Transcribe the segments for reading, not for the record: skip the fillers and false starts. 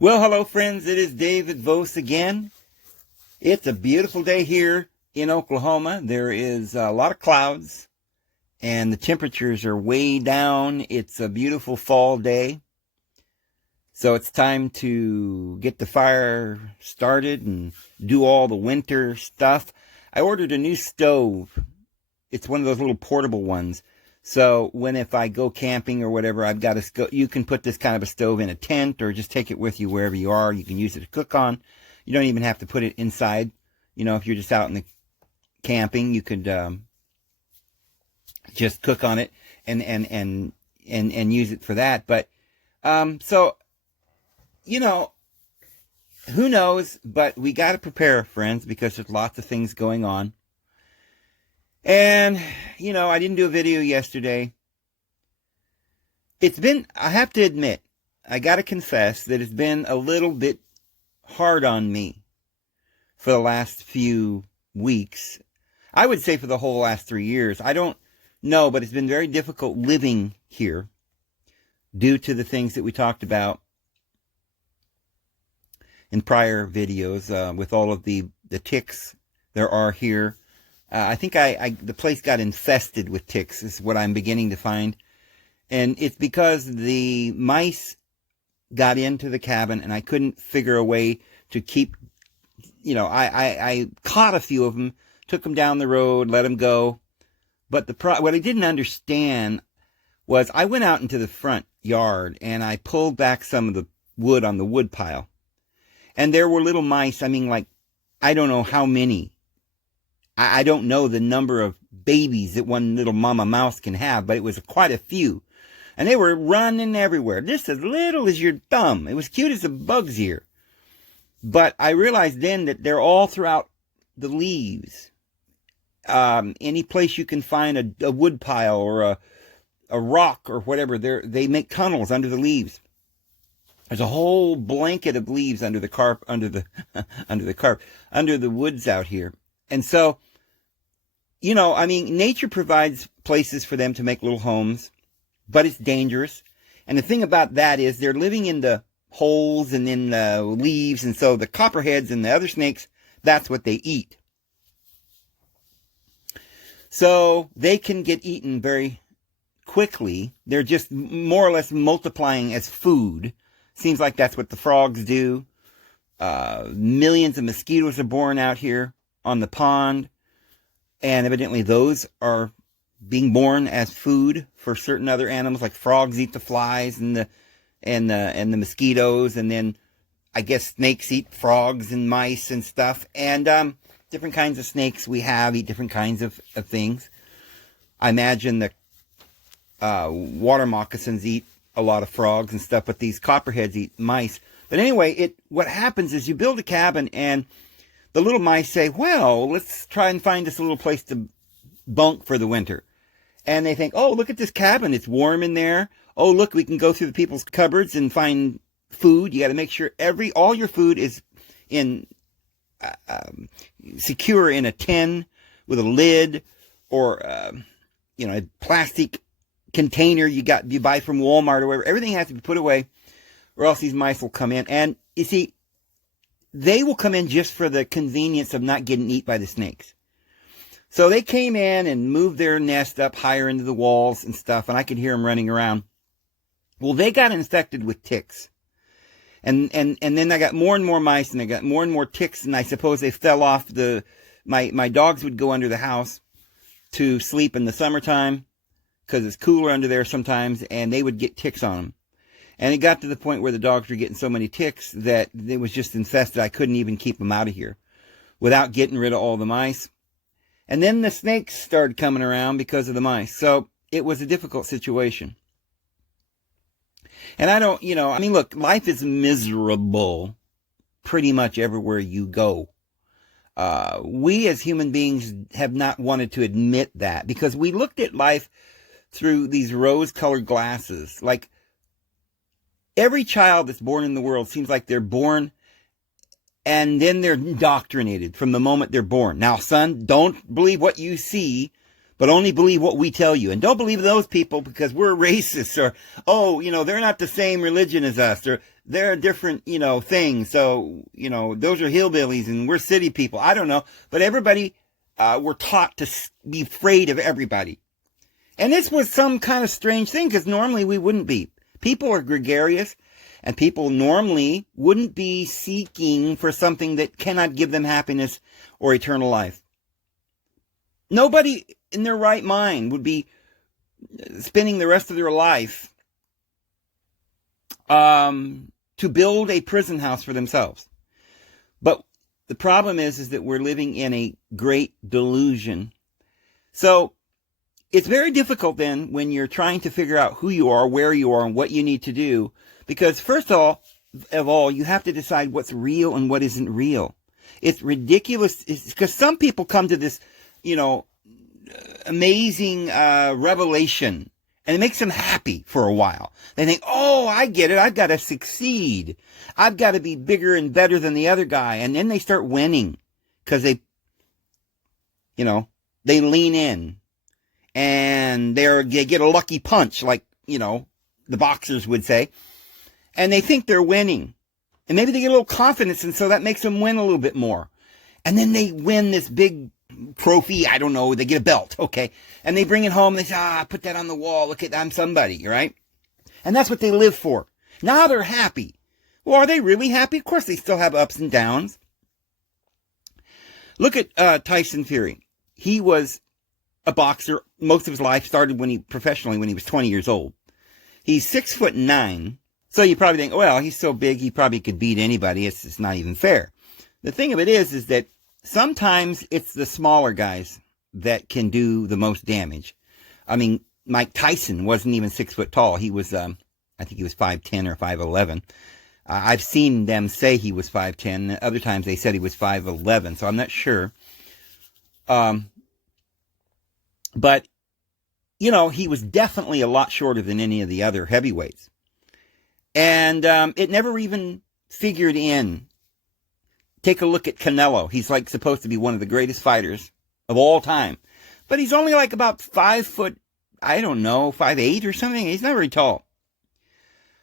Well, hello, friends. It is David Vos again. It's a beautiful day here in Oklahoma. There is a lot of clouds, and the temperatures are way down. It's a beautiful fall day. So it's time to get the fire started and do all the winter stuff. I ordered a new stove. It's one of those little portable ones. So if I go camping or whatever, I've got you can put this kind of a stove in a tent or just take it with you wherever you are. You can use it to cook on. You don't even have to put it inside. If you're just out in the camping, you could just cook on it and use it for that. But who knows? But we got to prepare, friends, because there's lots of things going on. And, I didn't do a video yesterday. I have to admit, I got to confess that it's been a little bit hard on me for the last few weeks. I would say for the whole last 3 years. I don't know, but it's been very difficult living here due to the things that we talked about in prior videos with all of the ticks there are here. I think the place got infested with ticks is what I'm beginning to find. And it's because the mice got into the cabin and I couldn't figure a way to keep, I caught a few of them, took them down the road, let them go. But what I didn't understand was I went out into the front yard and I pulled back some of the wood on the wood pile. And there were little mice, I don't know how many. I don't know the number of babies that one little mama mouse can have, but it was quite a few. And they were running everywhere, just as little as your thumb. It was cute as a bug's ear. But I realized then that they're all throughout the leaves. Any place you can find a wood pile or a rock or whatever, they make tunnels under the leaves. There's a whole blanket of leaves under the woods out here. And so, nature provides places for them to make little homes, but it's dangerous. And the thing about that is they're living in the holes and in the leaves. And so the copperheads and the other snakes, that's what they eat. So they can get eaten very quickly. They're just more or less multiplying as food. Seems like that's what the frogs do. Millions of mosquitoes are born out here on the pond, and evidently those are being born as food for certain other animals, like frogs eat the flies and the mosquitoes, and then I guess snakes eat frogs and mice and stuff, and different kinds of snakes we have eat different kinds of things. I imagine the water moccasins eat a lot of frogs and stuff, but these copperheads eat mice. But anyway, what happens is you build a cabin and the little mice say, well, let's try and find us a little place to bunk for the winter. And they think, oh, look at this cabin. It's warm in there. Oh, look, we can go through the people's cupboards and find food. You got to make sure all your food is secure in a tin with a lid or, a plastic container you buy from Walmart or wherever. Everything has to be put away or else these mice will come in. And you see, they will come in just for the convenience of not getting eaten by the snakes. So they came in and moved their nest up higher into the walls and stuff, and I could hear them running around. Well, they got infected with ticks. And then I got more and more mice, and I got more and more ticks, and I suppose they fell off my dogs would go under the house to sleep in the summertime, because it's cooler under there sometimes, and they would get ticks on them. And it got to the point where the dogs were getting so many ticks that it was just infested. I couldn't even keep them out of here without getting rid of all the mice. And then the snakes started coming around because of the mice. So it was a difficult situation. And look, life is miserable pretty much everywhere you go. We as human beings have not wanted to admit that because we looked at life through these rose-colored glasses. Like, every child that's born in the world seems like they're born and then they're indoctrinated from the moment they're born. Now, son, don't believe what you see, but only believe what we tell you. And don't believe those people because we're racist, or, oh, they're not the same religion as us, or they're different, things. So, those are hillbillies and we're city people. I don't know. But everybody, we're taught to be afraid of everybody. And this was some kind of strange thing because normally we wouldn't be. People are gregarious, and people normally wouldn't be seeking for something that cannot give them happiness or eternal life. Nobody in their right mind would be spending the rest of their life to build a prison house for themselves. But the problem is that we're living in a great delusion. So it's very difficult then when you're trying to figure out who you are, where you are, and what you need to do. Because first of all, you have to decide what's real and what isn't real. It's ridiculous because some people come to this, amazing revelation, and it makes them happy for a while. They think, oh, I get it. I've got to succeed. I've got to be bigger and better than the other guy. And then they start winning because they lean in. And they get a lucky punch, like, the boxers would say. And they think they're winning. And maybe they get a little confidence, and so that makes them win a little bit more. And then they win this big trophy. I don't know. They get a belt. Okay. And they bring it home. And they say, put that on the wall. Look I'm somebody, right? And that's what they live for. Now they're happy. Well, are they really happy? Of course, they still have ups and downs. Look at Tyson Fury. He was a boxer. Most of his life started professionally when he was 20 years old. He's 6'9". So you probably think, well, he's so big, he probably could beat anybody. It's just not even fair. The thing of it is that sometimes it's the smaller guys that can do the most damage. I mean, Mike Tyson wasn't even 6 foot tall. He was, I think he was 5'10" or 5'11". I've seen them say he was 5'10". Other times they said he was 5'11", so I'm not sure. But, he was definitely a lot shorter than any of the other heavyweights. And it never even figured in. Take a look at Canelo. He's like supposed to be one of the greatest fighters of all time. But he's only like about 5 foot, 5'8" or something. He's not very tall.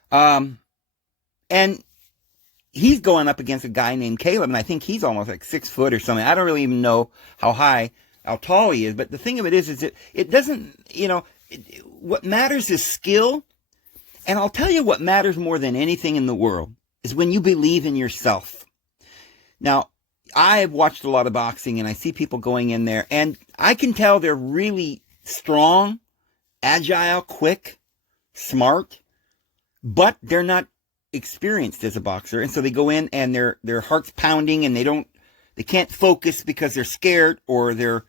And he's going up against a guy named Caleb, and I think he's almost like 6 foot or something. I don't really even know how tall he is. But the thing of it is that it doesn't, what matters is skill. And I'll tell you what matters more than anything in the world is when you believe in yourself. Now, I've watched a lot of boxing, and I see people going in there, and I can tell they're really strong, agile, quick, smart, but they're not experienced as a boxer. And so they go in and their heart's pounding, and they can't focus because they're scared, or they're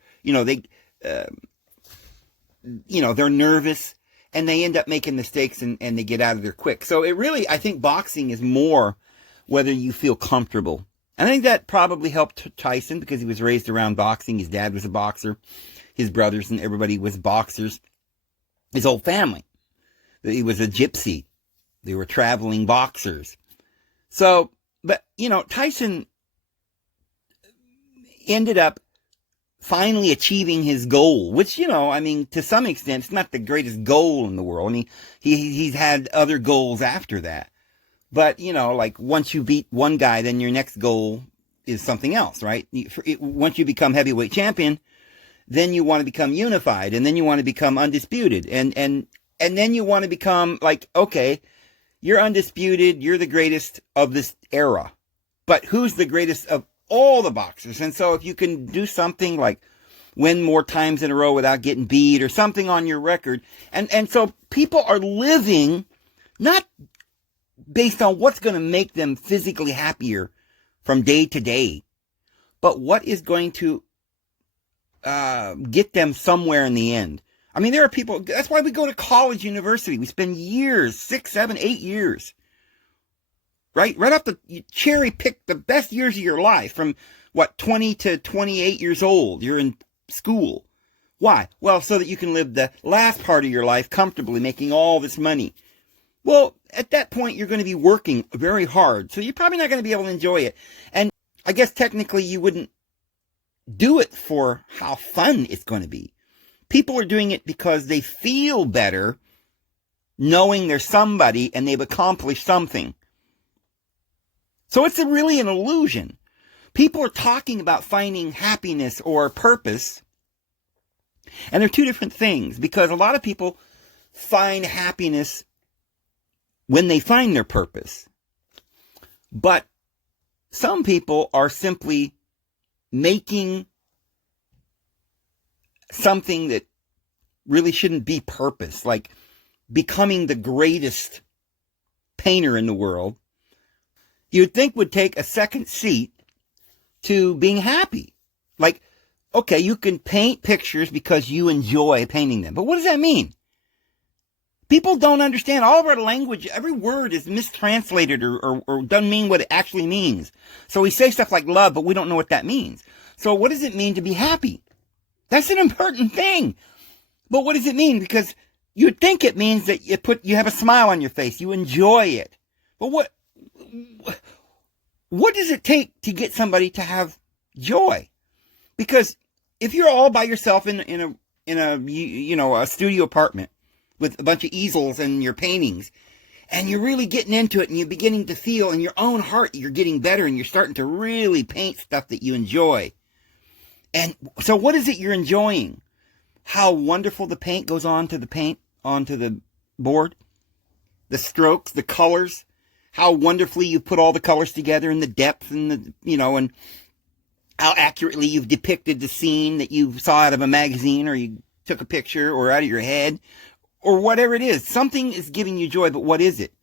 nervous. And they end up making mistakes, and they get out of there quick. So it really, I think boxing is more whether you feel comfortable. And I think that probably helped Tyson because he was raised around boxing. His dad was a boxer. His brothers and everybody was boxers. His whole family. He was a gypsy. They were traveling boxers. So, but, Tyson ended up finally achieving his goal, which, to some extent, it's not the greatest goal in the world. I mean, he's had other goals after that. But, like once you beat one guy, then your next goal is something else, right? Once you become heavyweight champion, then you want to become unified, and then you want to become undisputed. And then you want to become like, okay, you're undisputed, you're the greatest of this era. But who's the greatest of all the boxers? And so if you can do something like win more times in a row without getting beat or something on your record. And so people are living not based on what's going to make them physically happier from day to day, but what is going to get them somewhere in the end. I mean, there are people, that's why we go to college, university. We spend years, 6, 7, 8 years. Right off you cherry pick the best years of your life from 20 to 28 years old. You're in school. Why? Well, so that you can live the last part of your life comfortably, making all this money. Well, at that point, you're going to be working very hard. So you're probably not going to be able to enjoy it. And I guess technically you wouldn't do it for how fun it's going to be. People are doing it because they feel better knowing they're somebody and they've accomplished something. So it's really an illusion. People are talking about finding happiness or purpose, and they're two different things, because a lot of people find happiness when they find their purpose. But some people are simply making something that really shouldn't be purpose, like becoming the greatest painter in the world, you'd think would take a second seat to being happy. Like, okay, you can paint pictures because you enjoy painting them, but what does that mean? People don't understand. All of our language, every word is mistranslated or doesn't mean what it actually means. So we say stuff like love, but we don't know what that means. So what does it mean to be happy? That's an important thing. But what does it mean? Because you'd think it means that you have a smile on your face. You enjoy it. But what does it take to get somebody to have joy? Because if you're all by yourself in a studio apartment with a bunch of easels and your paintings, and you're really getting into it and you're beginning to feel in your own heart you're getting better and you're starting to really paint stuff that you enjoy. And so what is it you're enjoying? How wonderful the paint goes onto the board, the strokes, the colors, how wonderfully you put all the colors together and the depth and and how accurately you've depicted the scene that you saw out of a magazine or you took a picture or out of your head or whatever it is. Something is giving you joy, but what is it?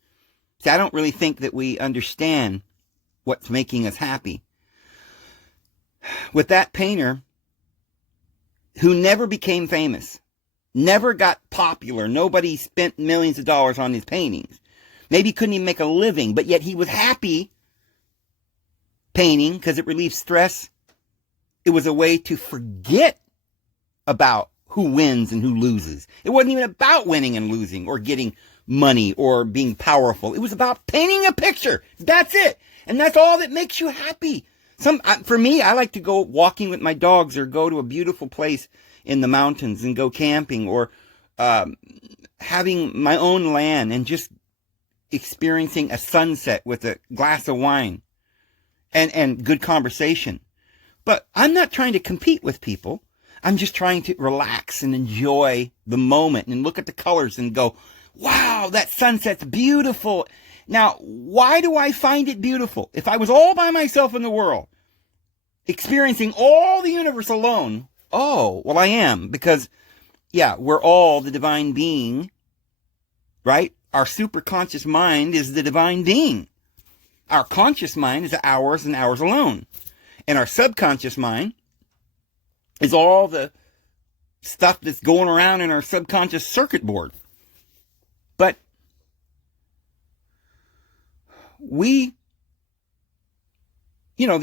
See, I don't really think that we understand what's making us happy. With that painter who never became famous, never got popular, nobody spent millions of dollars on his paintings, maybe couldn't even make a living, but yet he was happy painting because it relieved stress. It was a way to forget about who wins and who loses. It wasn't even about winning and losing or getting money or being powerful. It was about painting a picture. That's it. And that's all that makes you happy. For me, I like to go walking with my dogs or go to a beautiful place in the mountains and go camping or having my own land and just experiencing a sunset with a glass of wine and good conversation. But I'm not trying to compete with people. I'm just trying to relax and enjoy the moment and look at the colors and go, wow, that sunset's beautiful. Now, why do I find it beautiful? If I was all by myself in the world, experiencing all the universe alone, oh, well, I am. Because, yeah, we're all the divine being, right? Our superconscious mind is the divine being. Our conscious mind is hours and hours alone. And our subconscious mind is all the stuff that's going around in our subconscious circuit board. But the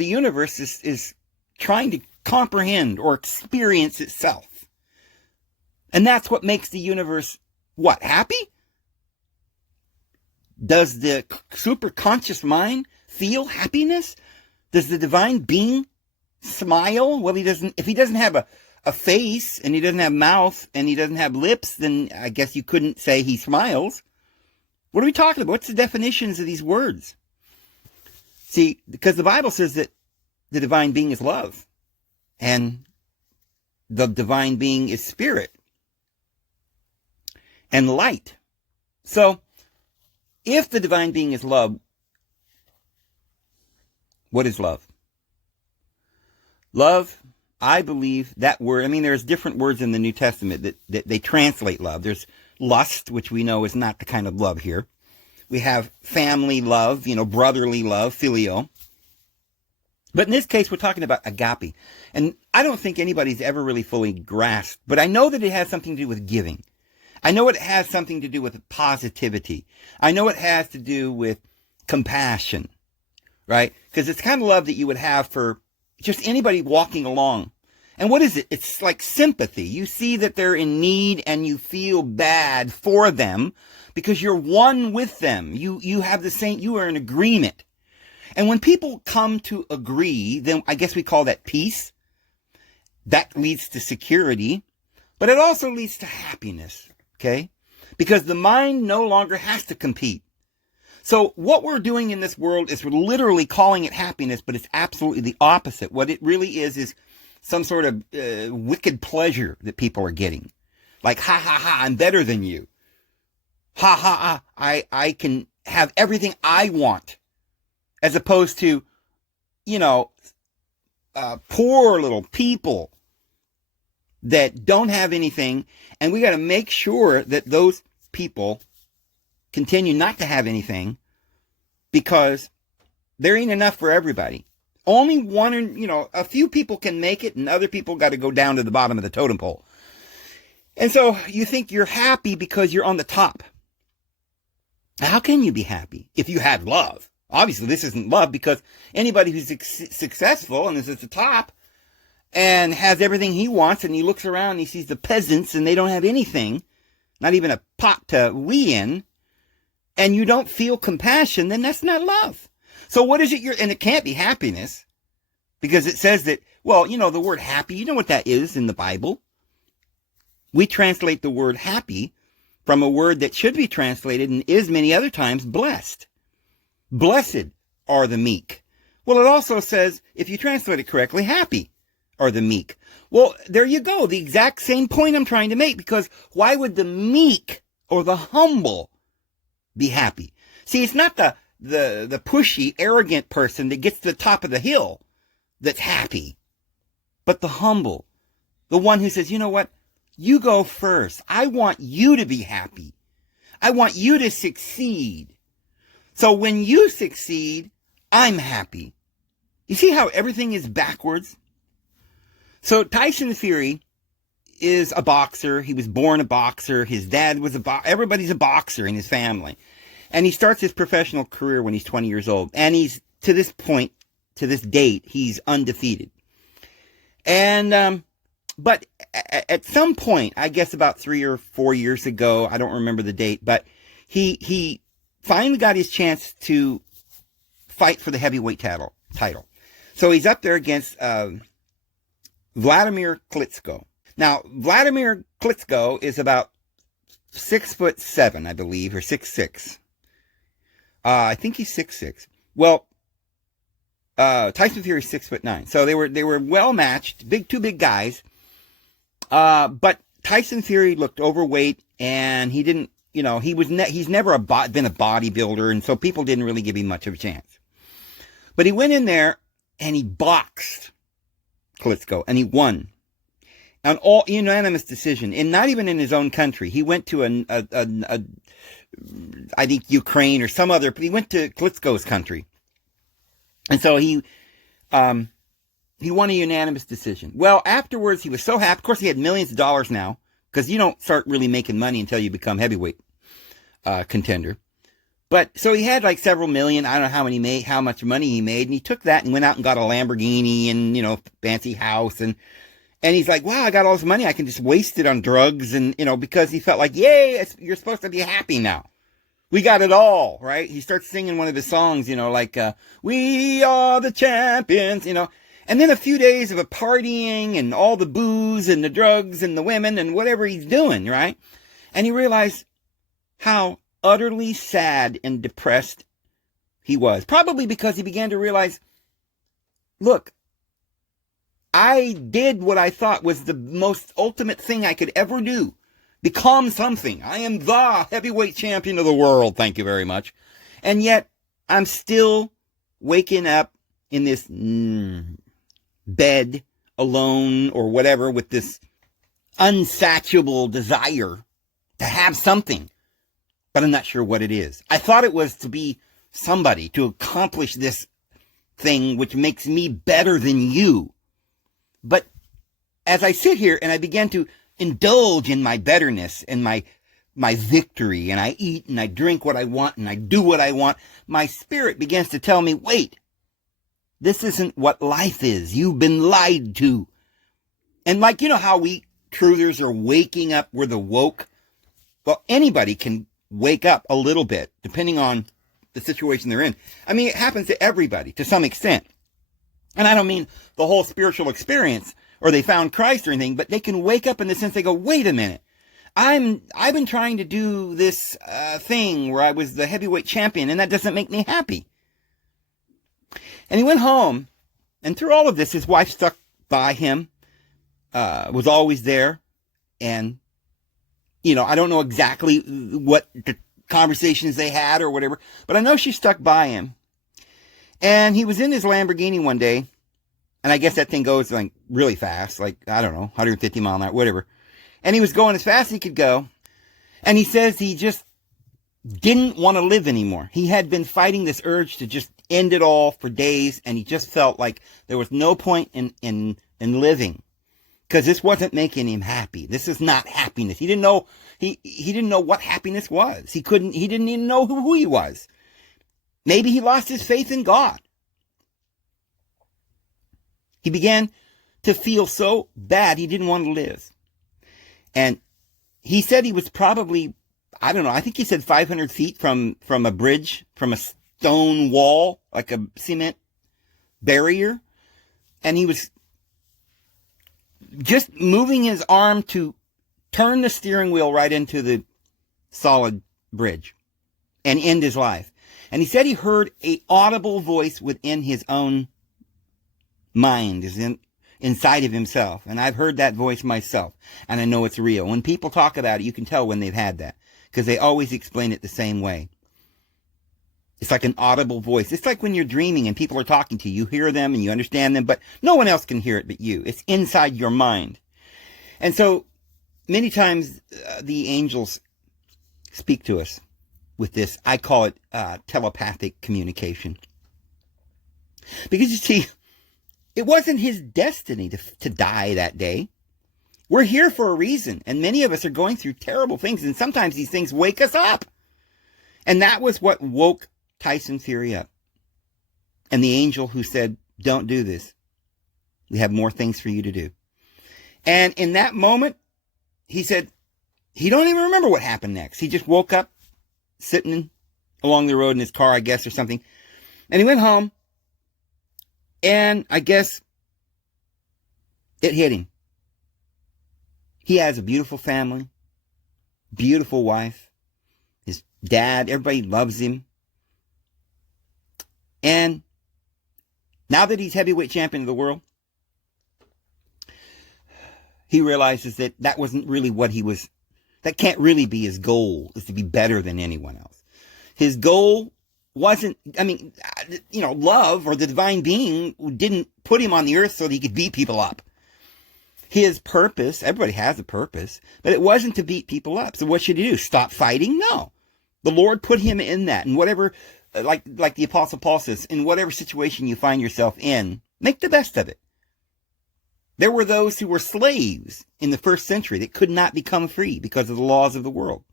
universe is trying to comprehend or experience itself. And that's what makes the universe, what, happy? Does the superconscious mind feel happiness? Does the divine being smile? Well, if he doesn't have a face and he doesn't have mouth and he doesn't have lips, then I guess you couldn't say he smiles. What are we talking about? What's the definitions of these words? See, because the Bible says that the divine being is love and the divine being is spirit and light. So, if the divine being is love, what is love? Love, I believe that word, there's different words in the New Testament that they translate love. There's lust, which we know is not the kind of love here. We have family love, brotherly love, phileo. But in this case, we're talking about agape. And I don't think anybody's ever really fully grasped, but I know that it has something to do with giving. I know it has something to do with positivity. I know it has to do with compassion, right? Because it's the kind of love that you would have for just anybody walking along. And what is it? It's like sympathy. You see that they're in need and you feel bad for them because you're one with them. You have the same, you are in agreement. And when people come to agree, then I guess we call that peace. That leads to security. But it also leads to happiness, okay? Because the mind no longer has to compete. So what we're doing in this world is we're literally calling it happiness, but it's absolutely the opposite. What it really is some sort of wicked pleasure that people are getting. Like, ha, ha, ha, I'm better than you. Ha, ha, ha, I can have everything I want. As opposed to, poor little people that don't have anything. And we got to make sure that those people continue not to have anything, because there ain't enough for everybody. Only a few people can make it, and other people got to go down to the bottom of the totem pole. And so you think you're happy because you're on the top. How can you be happy if you had love? Obviously, this isn't love, because anybody who's successful and is at the top and has everything he wants, and he looks around and he sees the peasants and they don't have anything, not even a pot to wee in, and you don't feel compassion, then that's not love. So what is it and it can't be happiness, because it says that, the word happy, you know what that is in the Bible? We translate the word happy from a word that should be translated and is many other times blessed. Blessed are the meek. Well, it also says, if you translate it correctly, happy are the meek. Well, there you go. The exact same point I'm trying to make, because why would the meek or the humble be happy? See, it's not the pushy, arrogant person that gets to the top of the hill that's happy, but the humble, the one who says, you know what? You go first. I want you to be happy. I want you to succeed. So when you succeed, I'm happy. You see how everything is backwards? So Tyson Fury is a boxer. He was born a boxer. His dad was everybody's a boxer in his family. And he starts his professional career when he's 20 years old. And he's, to this point, to this date, he's undefeated. And, but at some point, I guess about 3 or 4 years ago, I don't remember the date, but he finally got his chance to fight for the heavyweight title. So he's up there against Vladimir Klitschko. Now, Vladimir Klitschko is about 6'7", I believe, or 6'6". I think he's 6'6". Well, Tyson Fury is 6'9". So they were well matched, two big guys. But Tyson Fury looked overweight, and he didn't, he's never been a bodybuilder, and so people didn't really give him much of a chance. But he went in there and he boxed Klitschko, and he won. An all unanimous decision, and not even in his own country. He went to I think Ukraine or some other. He went to Klitschko's country, and so he won a unanimous decision. Well, afterwards he was so happy. Of course, he had millions of dollars now, because you don't start really making money until you become heavyweight contender. But so he had like several million. I don't know how much money he made, and he took that and went out and got a Lamborghini and fancy house and he's like, wow, I got all this money. I can just waste it on drugs. And, because he felt like, yay, you're supposed to be happy now. We got it all, right? He starts singing one of his songs, like, we are the champions, And then a few days of partying and all the booze and the drugs and the women and whatever he's doing, right? And he realized how utterly sad and depressed he was. Probably because he began to realize, look, I did what I thought was the most ultimate thing I could ever do. Become something. I am the heavyweight champion of the world. Thank you very much. And yet, I'm still waking up in this bed alone or whatever with this unsatiable desire to have something. But I'm not sure what it is. I thought it was to be somebody, to accomplish this thing which makes me better than you. But as I sit here and I began to indulge in my betterness and my victory, and I eat and I drink what I want and I do what I want, my spirit begins to tell me, wait, this isn't what life is. You've been lied to. And like, how we truthers are waking up, we're the woke. Well, anybody can wake up a little bit, depending on the situation they're in. I mean, it happens to everybody to some extent. And I don't mean the whole spiritual experience, or they found Christ or anything, but they can wake up in the sense they go, wait a minute. I've been trying to do this thing where I was the heavyweight champion, and that doesn't make me happy. And he went home, and through all of this, his wife stuck by him, was always there, and, I don't know exactly what the conversations they had or whatever, but I know she stuck by him. And he was in his Lamborghini one day, and I guess that thing goes like really fast, like, I don't know, 150 mile an hour, whatever. And he was going as fast as he could go. And he says he just didn't want to live anymore. He had been fighting this urge to just end it all for days. And he just felt like there was no point in living, because this wasn't making him happy. This is not happiness. He didn't know, he didn't know what happiness was. He didn't even know who he was. Maybe he lost his faith in God. He began to feel so bad he didn't want to live. And he said he was probably, I don't know, I think he said 500 feet from a bridge, from a stone wall, like a cement barrier. And he was just moving his arm to turn the steering wheel right into the solid bridge and end his life. And he said he heard an audible voice within his own mind, inside of himself. And I've heard that voice myself, and I know it's real. When people talk about it, you can tell when they've had that, because they always explain it the same way. It's like an audible voice. It's like when you're dreaming and people are talking to you. You hear them and you understand them, but no one else can hear it but you. It's inside your mind. And so many times the angels speak to us with this. I call it telepathic communication. Because you see, it wasn't his destiny to die that day. We're here for a reason, and many of us are going through terrible things, and sometimes these things wake us up. And that was what woke Tyson Fury up. And the angel who said, don't do this. We have more things for you to do. And in that moment, he said, he don't even remember what happened next. He just woke up, sitting along the road in his car, I guess, or something. And he went home. And I guess it hit him. He has a beautiful family, beautiful wife, his dad, everybody loves him. And now that he's heavyweight champion of the world, he realizes that that wasn't really what he was, that can't really be his goal, is to be better than anyone else. His goal wasn't, love or the divine being didn't put him on the earth so that he could beat people up. His purpose, everybody has a purpose, but it wasn't to beat people up. So what should he do? Stop fighting? No. The Lord put him in that. And whatever, like the Apostle Paul says, in whatever situation you find yourself in, make the best of it. There were those who were slaves in the first century that could not become free because of the laws of the world.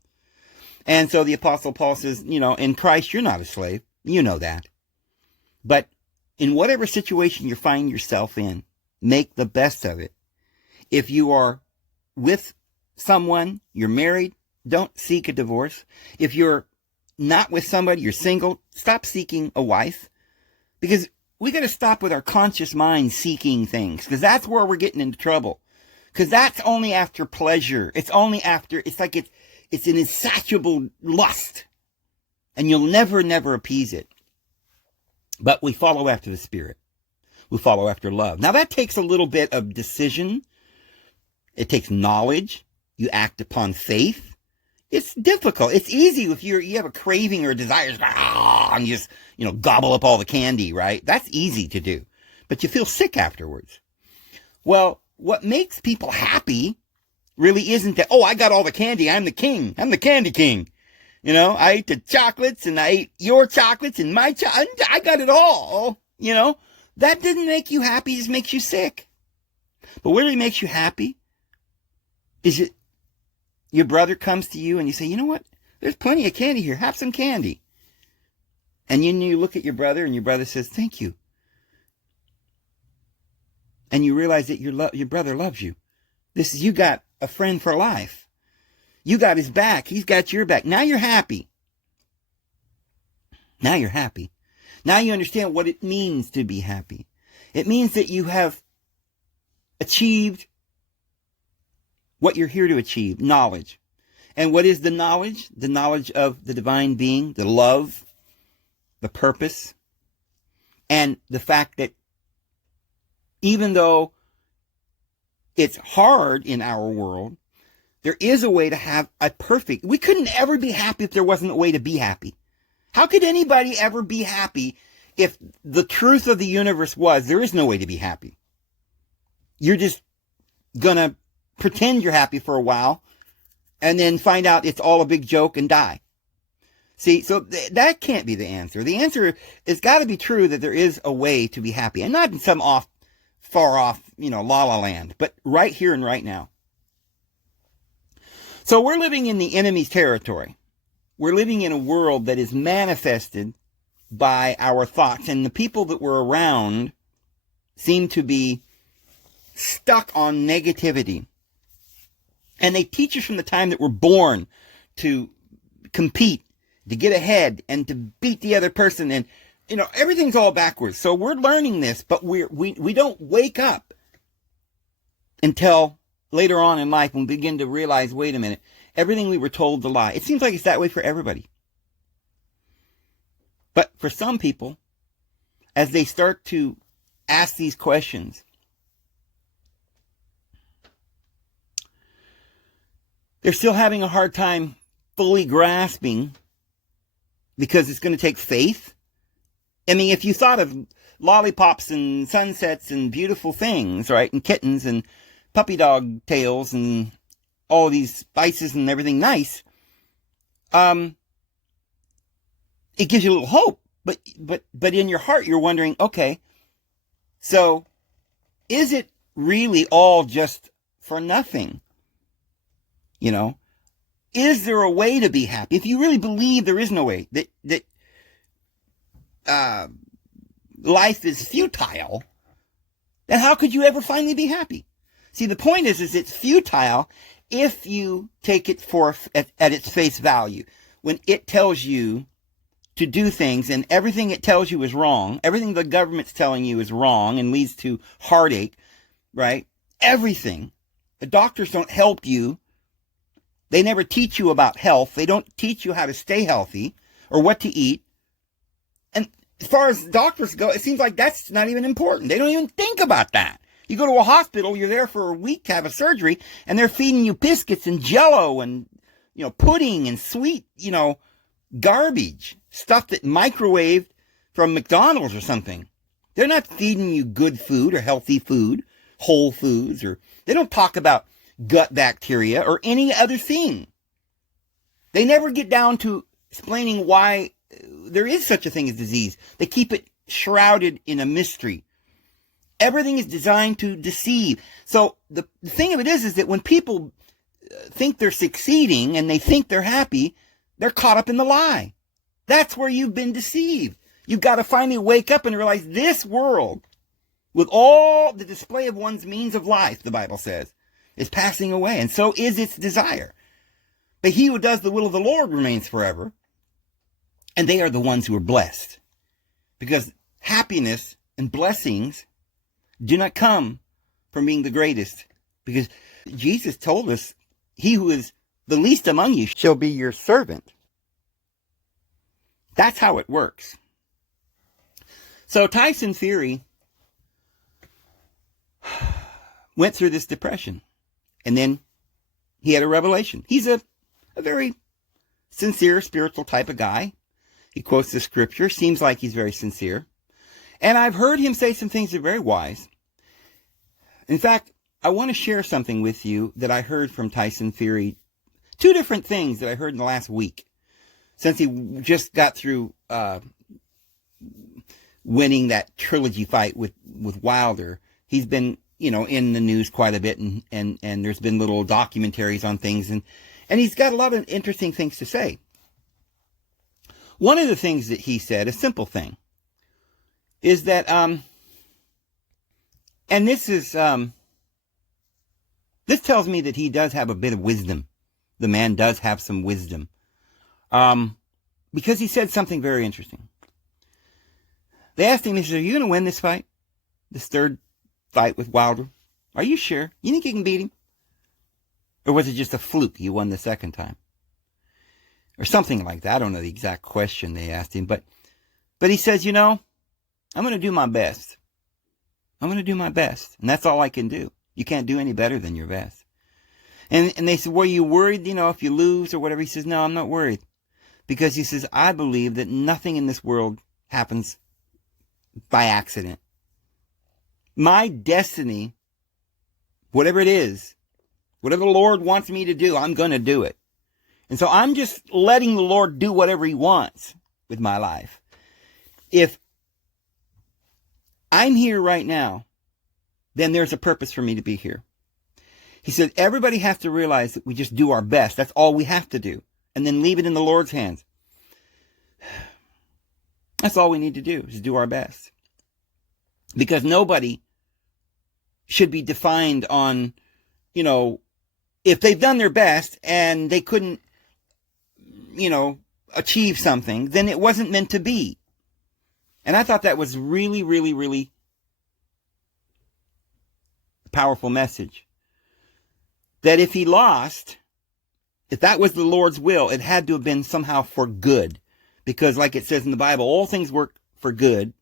And so the Apostle Paul says, in Christ, you're not a slave. You know that. But in whatever situation you find yourself in, make the best of it. If you are with someone, you're married, don't seek a divorce. If you're not with somebody, you're single, stop seeking a wife. Because we got to stop with our conscious mind seeking things, because that's where we're getting into trouble. Because that's only after pleasure. It's like it's an insatiable lust. And you'll never appease it. But we follow after the Spirit. We follow after love. Now that takes a little bit of decision. It takes knowledge. You act upon faith. It's difficult. It's easy if you have a craving or a desire, and you just, gobble up all the candy, right? That's easy to do. But you feel sick afterwards. Well, what makes people happy really isn't that, I got all the candy, I'm the king. I'm the candy king. I ate the chocolates and I ate your chocolates and my I got it all. That didn't make you happy, it just makes you sick. But what really makes you happy is it your brother comes to you and you say, you know what? There's plenty of candy here. Have some candy. And you look at your brother and your brother says, thank you. And you realize that your brother loves you. You got a friend for life. You got his back. He's got your back. Now you're happy. Now you're happy. Now you understand what it means to be happy. It means that you have achieved what you're here to achieve, knowledge. And what is the knowledge? The knowledge of the divine being, the love, the purpose, and the fact that even though it's hard in our world, there is a way to have a perfect. We couldn't ever be happy if there wasn't a way to be happy. How could anybody ever be happy if the truth of the universe was there is no way to be happy? You're just going to pretend you're happy for a while and then find out it's all a big joke and die. See, so that can't be the answer. The answer has got to be true that there is a way to be happy, and not in some far off, la la land, but right here and right now. So we're living in the enemy's territory. We're living in a world that is manifested by our thoughts, and the people that we're around seem to be stuck on negativity. And they teach us from the time that we're born to compete, to get ahead, and to beat the other person. And, everything's all backwards. So we're learning this, but we don't wake up until later on in life when we begin to realize, wait a minute, everything we were told to lie. It seems like it's that way for everybody. But for some people, as they start to ask these questions, they're still having a hard time fully grasping, because it's going to take faith. I mean, if you thought of lollipops and sunsets and beautiful things, right, and kittens and puppy dog tails and all these spices and everything nice, it gives you a little hope. But in your heart, you're wondering, okay, so is it really all just for nothing? Is there a way to be happy? If you really believe there is no way, that life is futile, then how could you ever finally be happy? See, the point is it's futile if you take it at its face value. When it tells you to do things and everything it tells you is wrong, everything the government's telling you is wrong and leads to heartache, right? Everything. The doctors don't help you. They never teach you about health. They don't teach you how to stay healthy or what to eat. And as far as doctors go, it seems like that's not even important. They don't even think about that. You go to a hospital, you're there for a week to have a surgery, and they're feeding you biscuits and Jell-O and, pudding and sweet, garbage. Stuff that microwaved from McDonald's or something. They're not feeding you good food or healthy food, whole foods, or they don't talk about gut bacteria or any other thing. They never get down to explaining why there is such a thing as disease. They keep it shrouded in a mystery. Everything is designed to deceive. So the thing of it is that when people think they're succeeding and they think they're happy, they're caught up in the lie. That's where you've been deceived. You've got to finally wake up and realize this world, with all the display of one's means of life, the Bible says, is passing away, and so is its desire. But he who does the will of the Lord remains forever, and they are the ones who are blessed. Because happiness and blessings do not come from being the greatest. Because Jesus told us, he who is the least among you shall be your servant. That's how it works. So Tyson Fury went through this depression. And then he had a revelation. He's a very sincere, spiritual type of guy. He quotes the scripture. Seems like he's very sincere. And I've heard him say some things that are very wise. In fact, I want to share something with you that I heard from Tyson Fury. 2 different things that I heard in the last week. Since he just got through winning that trilogy fight with Wilder, he's been, in the news quite a bit, and there's been little documentaries on things, and he's got a lot of interesting things to say. One of the things that he said, a simple thing, is that, and this tells me that he does have a bit of wisdom. The man does have some wisdom. Because he said something very interesting. They asked him, he said, are you going to win this fight? This third fight with Wilder? Are you sure? You think you can beat him? Or was it just a fluke? You won the second time. Or something like that. I don't know the exact question they asked him. But he says, I'm going to do my best. I'm going to do my best. And that's all I can do. You can't do any better than your best. And they said, were you worried, if you lose or whatever? He says, no, I'm not worried. Because he says, I believe that nothing in this world happens by accident. My destiny, whatever it is, whatever the Lord wants me to do, I'm going to do it. And so I'm just letting the Lord do whatever he wants with my life. If I'm here right now, then there's a purpose for me to be here. He said, everybody has to realize that we just do our best. That's all we have to do. And then leave it in the Lord's hands. That's all we need to do, is do our best. Because nobody should be defined on, if they've done their best and they couldn't, achieve something, then it wasn't meant to be. And I thought that was really, really, really a powerful message. That if he lost, if that was the Lord's will, it had to have been somehow for good. Because like it says in the Bible, all things work for good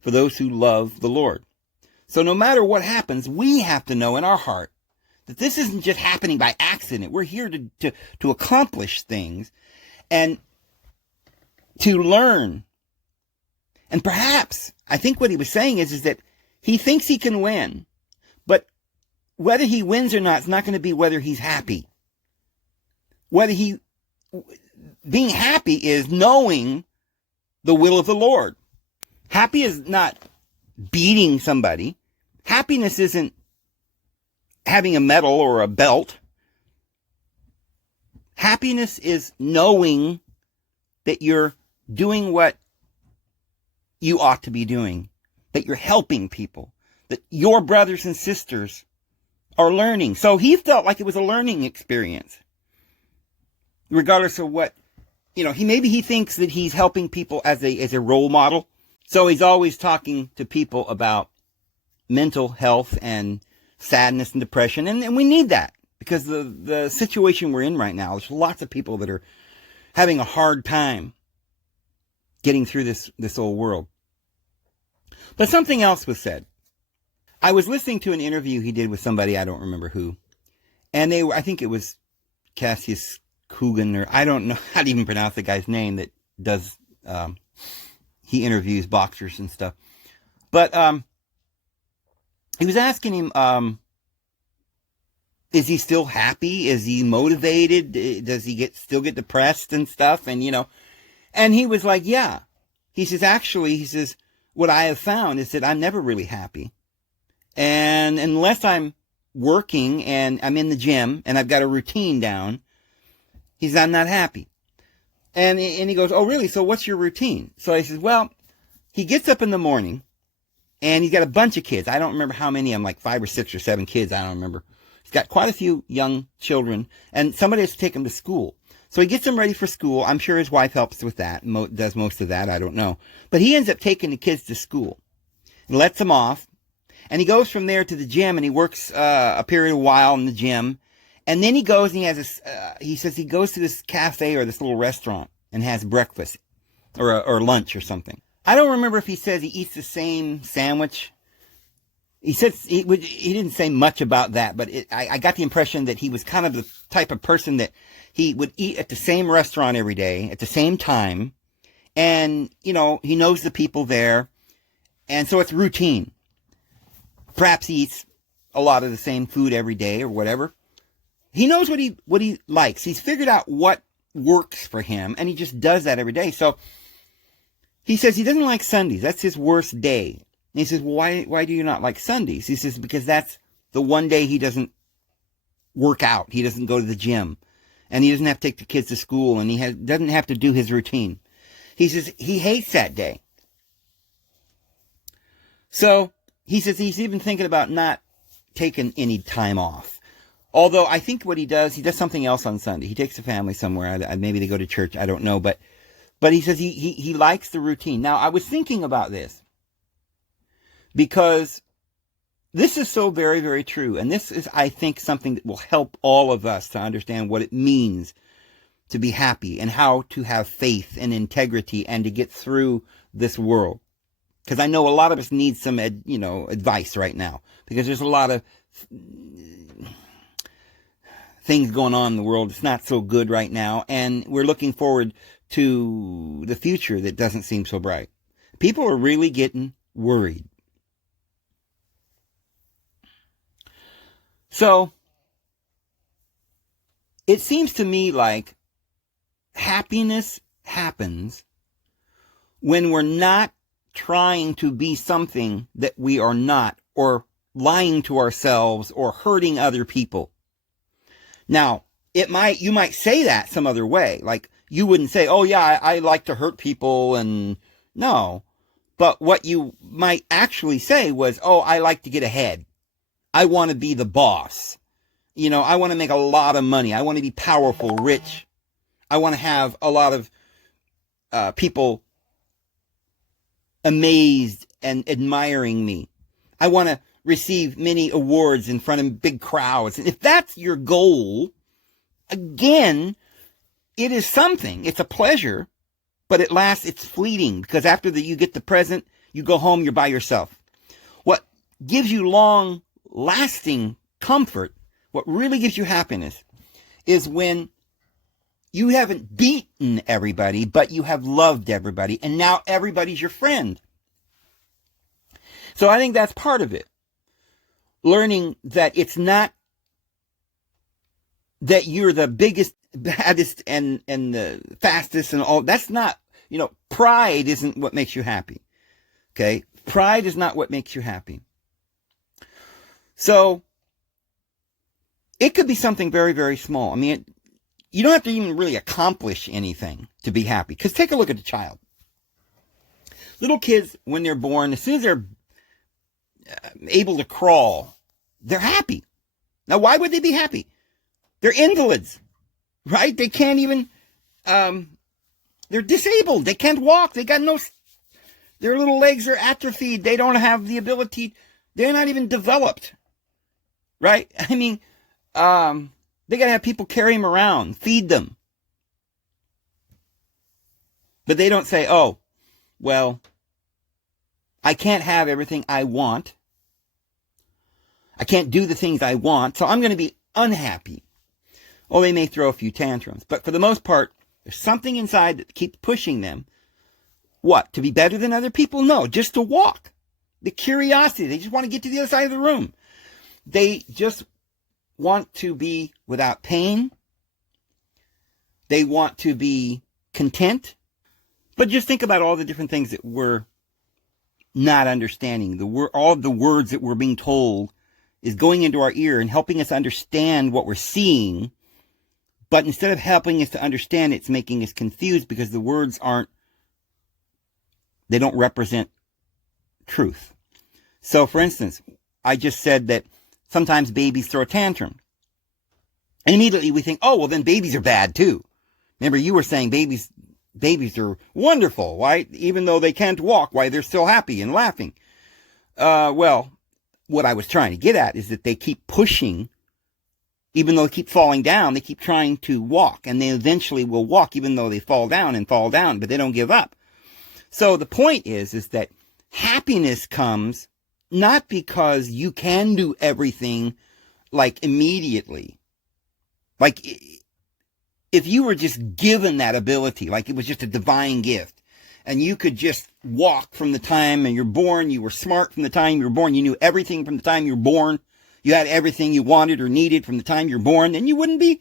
for those who love the Lord. So no matter what happens, we have to know in our heart that this isn't just happening by accident. We're here to accomplish things and to learn. And perhaps, I think what he was saying is that he thinks he can win. But whether he wins or not, it's not going to be whether he's happy. Being happy is knowing the will of the Lord. Happy is not beating somebody. Happiness isn't having a medal or a belt. Happiness is knowing that you're doing what you ought to be doing, that you're helping people, that your brothers and sisters are learning. So he felt like it was a learning experience, regardless of what, he thinks that he's helping people as a role model. So he's always talking to people about mental health and sadness and depression. And we need that because the situation we're in right now, there's lots of people that are having a hard time getting through this old world. But something else was said. I was listening to an interview he did with somebody, I don't remember who. And I think it was Cassius Coogan, or I don't know how to even pronounce the guy's name that does, he interviews boxers and stuff. But he was asking him, is he still happy? Is he motivated? Does he still get depressed and stuff? And, and he was like, yeah. He says, what I have found is that I'm never really happy. And unless I'm working and I'm in the gym and I've got a routine down, he says, I'm not happy. And he goes, oh, really? So what's your routine? So he says, well, he gets up in the morning and he's got a bunch of kids. I don't remember how many. I'm like 5 or 6 or 7 kids. I don't remember. He's got quite a few young children and somebody has to take them to school. So he gets them ready for school. I'm sure his wife helps with that, does most of that. I don't know. But he ends up taking the kids to school and lets them off. And he goes from there to the gym and he works a period of while in the gym. And then he goes and he has this, he says he goes to this cafe or this little restaurant and has breakfast or lunch or something. I don't remember if he says he eats the same sandwich. He said he didn't say much about that, but I got the impression that he was kind of the type of person that he would eat at the same restaurant every day at the same time. And, he knows the people there. And so it's routine. Perhaps he eats a lot of the same food every day or whatever. He knows what he likes. He's figured out what works for him, and he just does that every day. So he says he doesn't like Sundays. That's his worst day. And he says, well, why do you not like Sundays? He says, because that's the one day he doesn't work out. He doesn't go to the gym, and he doesn't have to take the kids to school, and he doesn't have to do his routine. He says he hates that day. So he says he's even thinking about not taking any time off. Although I think what he does something else on Sunday. He takes the family somewhere. Maybe they go to church. I don't know. But he says he likes the routine. Now, I was thinking about this because this is so very, very true. And this is, I think, something that will help all of us to understand what it means to be happy and how to have faith and integrity and to get through this world. Because I know a lot of us need some, advice right now. Because there's a lot of things going on in the world. It's not so good right now. And we're looking forward to the future that doesn't seem so bright. People are really getting worried. So, it seems to me like happiness happens when we're not trying to be something that we are not, or lying to ourselves, or hurting other people. Now, you might say that some other way. Like, you wouldn't say, oh yeah, I like to hurt people, and no. But what you might actually say was, oh, I like to get ahead. I want to be the boss. I want to make a lot of money. I want to be powerful, rich. I want to have a lot of people amazed and admiring me. I want to receive many awards in front of big crowds. And if that's your goal, again, it is something. It's a pleasure, but it's fleeting, because after you get the present, you go home, you're by yourself. What gives you long-lasting comfort, what really gives you happiness, is when you haven't beaten everybody, but you have loved everybody, and now everybody's your friend. So I think that's part of it. Learning that it's not that you're the biggest, baddest, and the fastest and all. That's not, pride isn't what makes you happy. Okay? Pride is not what makes you happy. So, it could be something very, very small. I mean, you don't have to even really accomplish anything to be happy. Because take a look at the child. Little kids, when they're born, as soon as they're able to crawl, they're happy. Now, why would they be happy? They're invalids, right? They can't even, they're disabled. They can't walk. Their little legs are atrophied. They don't have the ability. They're not even developed, right? I mean, they got to have people carry them around, feed them. But they don't say, oh, well, I can't have everything I want. I can't do the things I want, so I'm going to be unhappy. Oh, they may throw a few tantrums. But for the most part, there's something inside that keeps pushing them. What? To be better than other people? No, just to walk. The curiosity. They just want to get to the other side of the room. They just want to be without pain. They want to be content. But just think about all the different things that we're not understanding. All the words that we're being told is going into our ear and helping us understand what we're seeing. But instead of helping us to understand, it's making us confused, because the words they don't represent truth. So, for instance, I just said that sometimes babies throw a tantrum. And immediately we think, oh, well, then babies are bad too. Remember, you were saying babies are wonderful, right? Even though they can't walk, why, they're still happy and laughing. Well, what I was trying to get at is that they keep pushing. Even though they keep falling down, they keep trying to walk. And they eventually will walk, even though they fall down, but they don't give up. So the point is that happiness comes not because you can do everything like immediately. Like if you were just given that ability, like it was just a divine gift, and you could just walk from the time you're born, you were smart from the time you were born, you knew everything from the time you were born, you had everything you wanted or needed from the time you were born, then you wouldn't be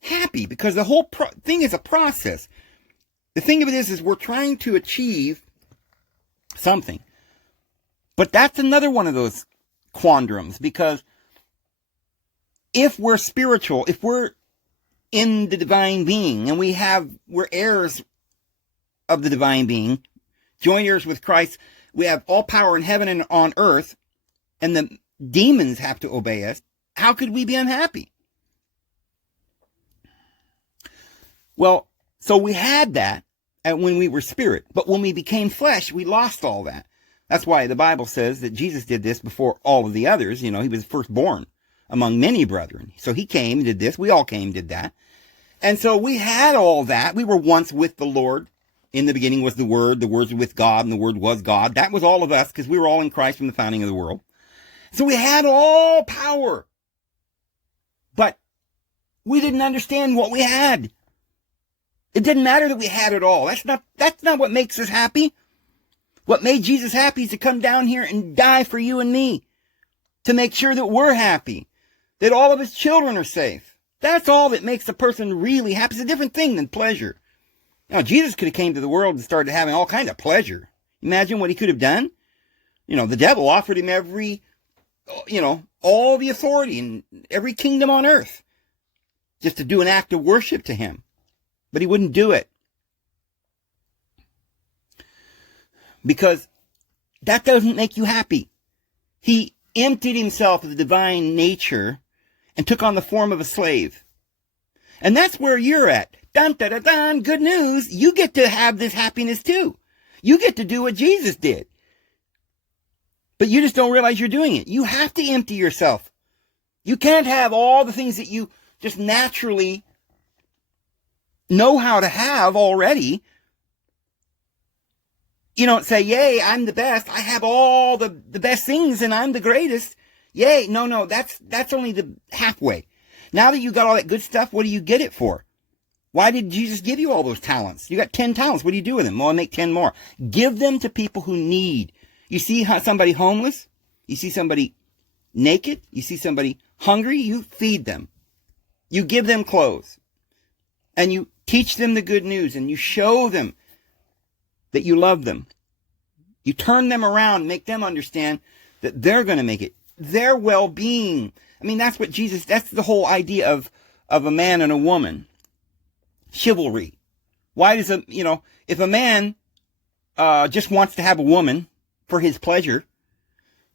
happy, because the whole thing is a process. The thing of it is we're trying to achieve something. But that's another one of those quandaries, because if we're spiritual, if we're in the divine being, and we're heirs of the divine being, joint heirs with Christ, we have all power in heaven and on earth, and the demons have to obey us, how could we be unhappy? Well, so we had that when we were spirit, but when we became flesh, we lost all that. That's why the Bible says that Jesus did this before all of the others. He was firstborn among many brethren. So he came and did this. We all came and did that. And so we had all that. We were once with the Lord. In the beginning was the Word was with God, and the Word was God. That was all of us, because we were all in Christ from the founding of the world. So we had all power. But we didn't understand what we had. It didn't matter that we had it all. That's not what makes us happy. What made Jesus happy is to come down here and die for you and me, to make sure that we're happy, that all of his children are safe. That's all that makes a person really happy. It's a different thing than pleasure. Jesus could have came to the world and started having all kinds of pleasure. Imagine what he could have done. The devil offered him all the authority and every kingdom on earth just to do an act of worship to him. But he wouldn't do it. Because that doesn't make you happy. He emptied himself of the divine nature and took on the form of a slave. And that's where you're at. Dun, dun, dun, dun, good news. You get to have this happiness too. You get to do what Jesus did. But you just don't realize you're doing it. You have to empty yourself. You can't have all the things that you just naturally know how to have already. You don't say, yay, I'm the best. I have all the best things and I'm the greatest. Yay. No, that's only the halfway. Now that you got all that good stuff, what do you get it for? Why did Jesus give you all those talents? You got 10 talents. What do you do with them? Well, I make 10 more. Give them to people who need. You see somebody homeless? You see somebody naked? You see somebody hungry? You feed them. You give them clothes. And you teach them the good news. And you show them that you love them. You turn them around, make them understand that they're going to make it. Their well-being. I mean, that's the whole idea of a man and a woman. Chivalry. Why does if a man just wants to have a woman for his pleasure,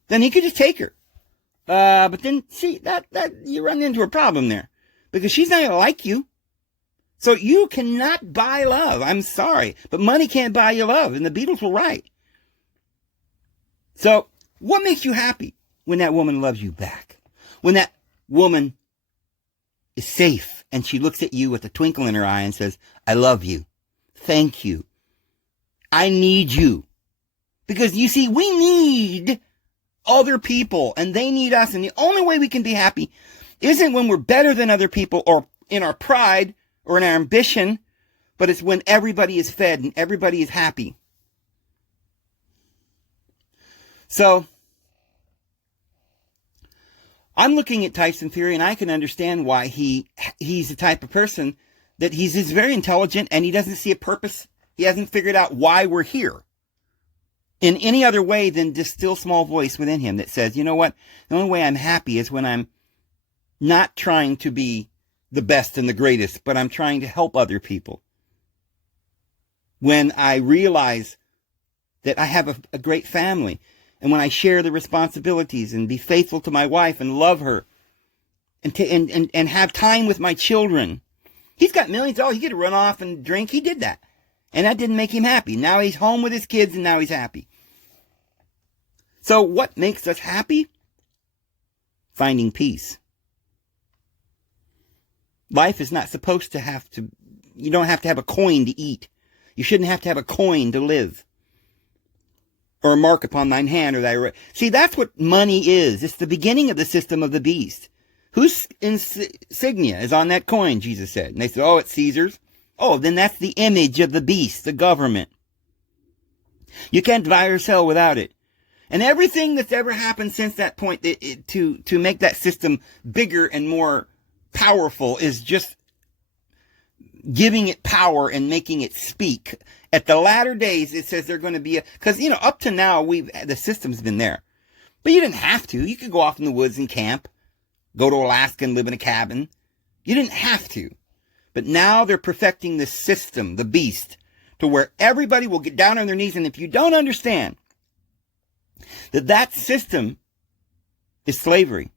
then he could just take her. But then, see, that you run into a problem there. Because she's not going to like you. So you cannot buy love. I'm sorry. But money can't buy you love. And the Beatles were right. So, what makes you happy? When that woman loves you back. When that woman is safe. And she looks at you with a twinkle in her eye and says, I love you. Thank you. I need you. Because you see, we need other people and they need us. And the only way we can be happy isn't when we're better than other people or in our pride or in our ambition, but it's when everybody is fed and everybody is happy. So, I'm looking at Tyson Fury and I can understand why he's the type of person that he's very intelligent and he doesn't see a purpose. He hasn't figured out why we're here in any other way than this still small voice within him that says, you know what? The only way I'm happy is when I'm not trying to be the best and the greatest, but I'm trying to help other people. When I realize that I have a great family. And when I share the responsibilities and be faithful to my wife and love her and have time with my children. He's got millions. Oh, he could run off and drink. He did that. And that didn't make him happy. Now he's home with his kids and now he's happy. So what makes us happy? Finding peace. Life is not supposed to you don't have to have a coin to eat. You shouldn't have to have a coin to live. Or a mark upon thine hand, or thy... See, that's what money is. It's the beginning of the system of the beast. Whose insignia is on that coin, Jesus said. And they said, oh, it's Caesar's. Oh, then that's the image of the beast, the government. You can't buy or sell without it. And everything that's ever happened since that point to make that system bigger and more powerful is just giving it power and making it speak. At the latter days, it says they're going to be because, up to now, the system's been there. But you didn't have to. You could go off in the woods and camp, go to Alaska and live in a cabin. You didn't have to. But now they're perfecting the system, the beast, to where everybody will get down on their knees. And if you don't understand that system is slavery,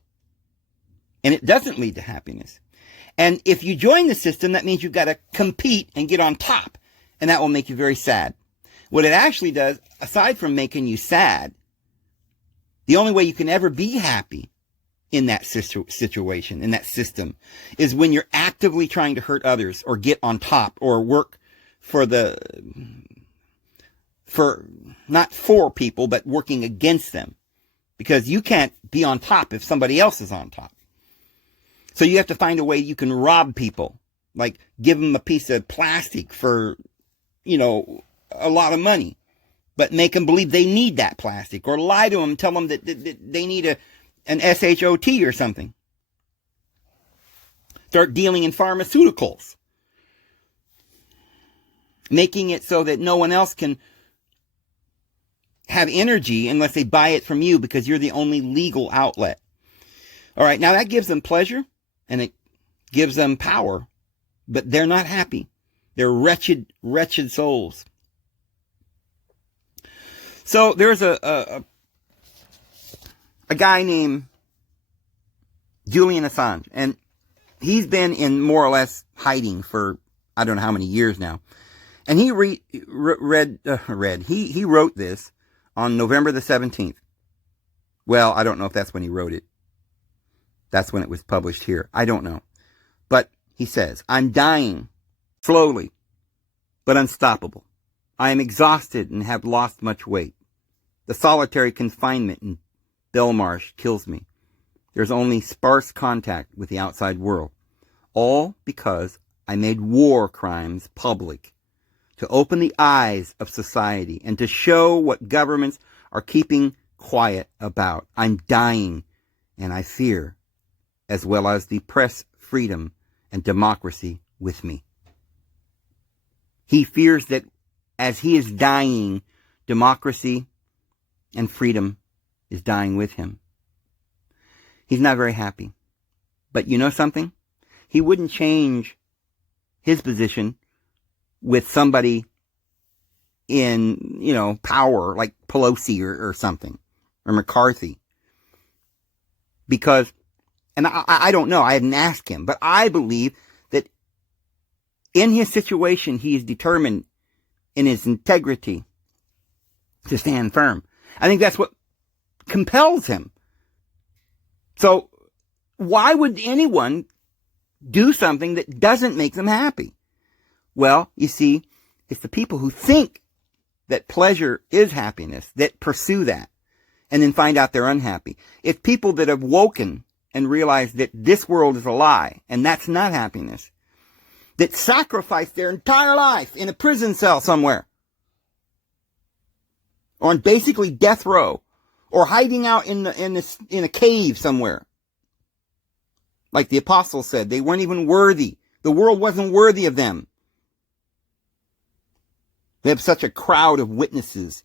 and it doesn't lead to happiness. And if you join the system, that means you've got to compete and get on top. And that will make you very sad. What it actually does, aside from making you sad, the only way you can ever be happy in that situation, in that system, is when you're actively trying to hurt others or get on top or work not for people, but working against them. Because you can't be on top if somebody else is on top. So you have to find a way you can rob people. Like give them a piece of plastic for, a lot of money. But make them believe they need that plastic. Or lie to them, tell them that they need an SHOT or something. Start dealing in pharmaceuticals. Making it so that no one else can have energy unless they buy it from you because you're the only legal outlet. All right, now that gives them pleasure and it gives them power, but they're not happy. They're wretched, wretched souls. So there's a guy named Julian Assange, and he's been in more or less hiding for I don't know how many years now. And he he wrote this on November the 17th. Well, I don't know if that's when he wrote it. That's when it was published here. I don't know. But he says, I'm dying slowly, but unstoppable. I am exhausted and have lost much weight. The solitary confinement in Belmarsh kills me. There's only sparse contact with the outside world. All because I made war crimes public. To open the eyes of society and to show what governments are keeping quiet about. I'm dying, and I fear, as well as the press freedom and democracy with me. He fears that as he is dying, democracy and freedom is dying with him. He's not very happy. But you know something? He wouldn't change his position with somebody in, power, like Pelosi or something, or McCarthy. Because, and I don't know, I hadn't asked him, but I believe that in his situation, he is determined in his integrity to stand firm. I think that's what compels him. So, why would anyone do something that doesn't make them happy? Well, you see, it's the people who think that pleasure is happiness that pursue that and then find out they're unhappy. It's people that have woken and realized that this world is a lie and that's not happiness, that sacrifice their entire life in a prison cell somewhere, on basically death row, or hiding out in a cave somewhere. Like the apostles said, they weren't even worthy. The world wasn't worthy of them. We have such a crowd of witnesses,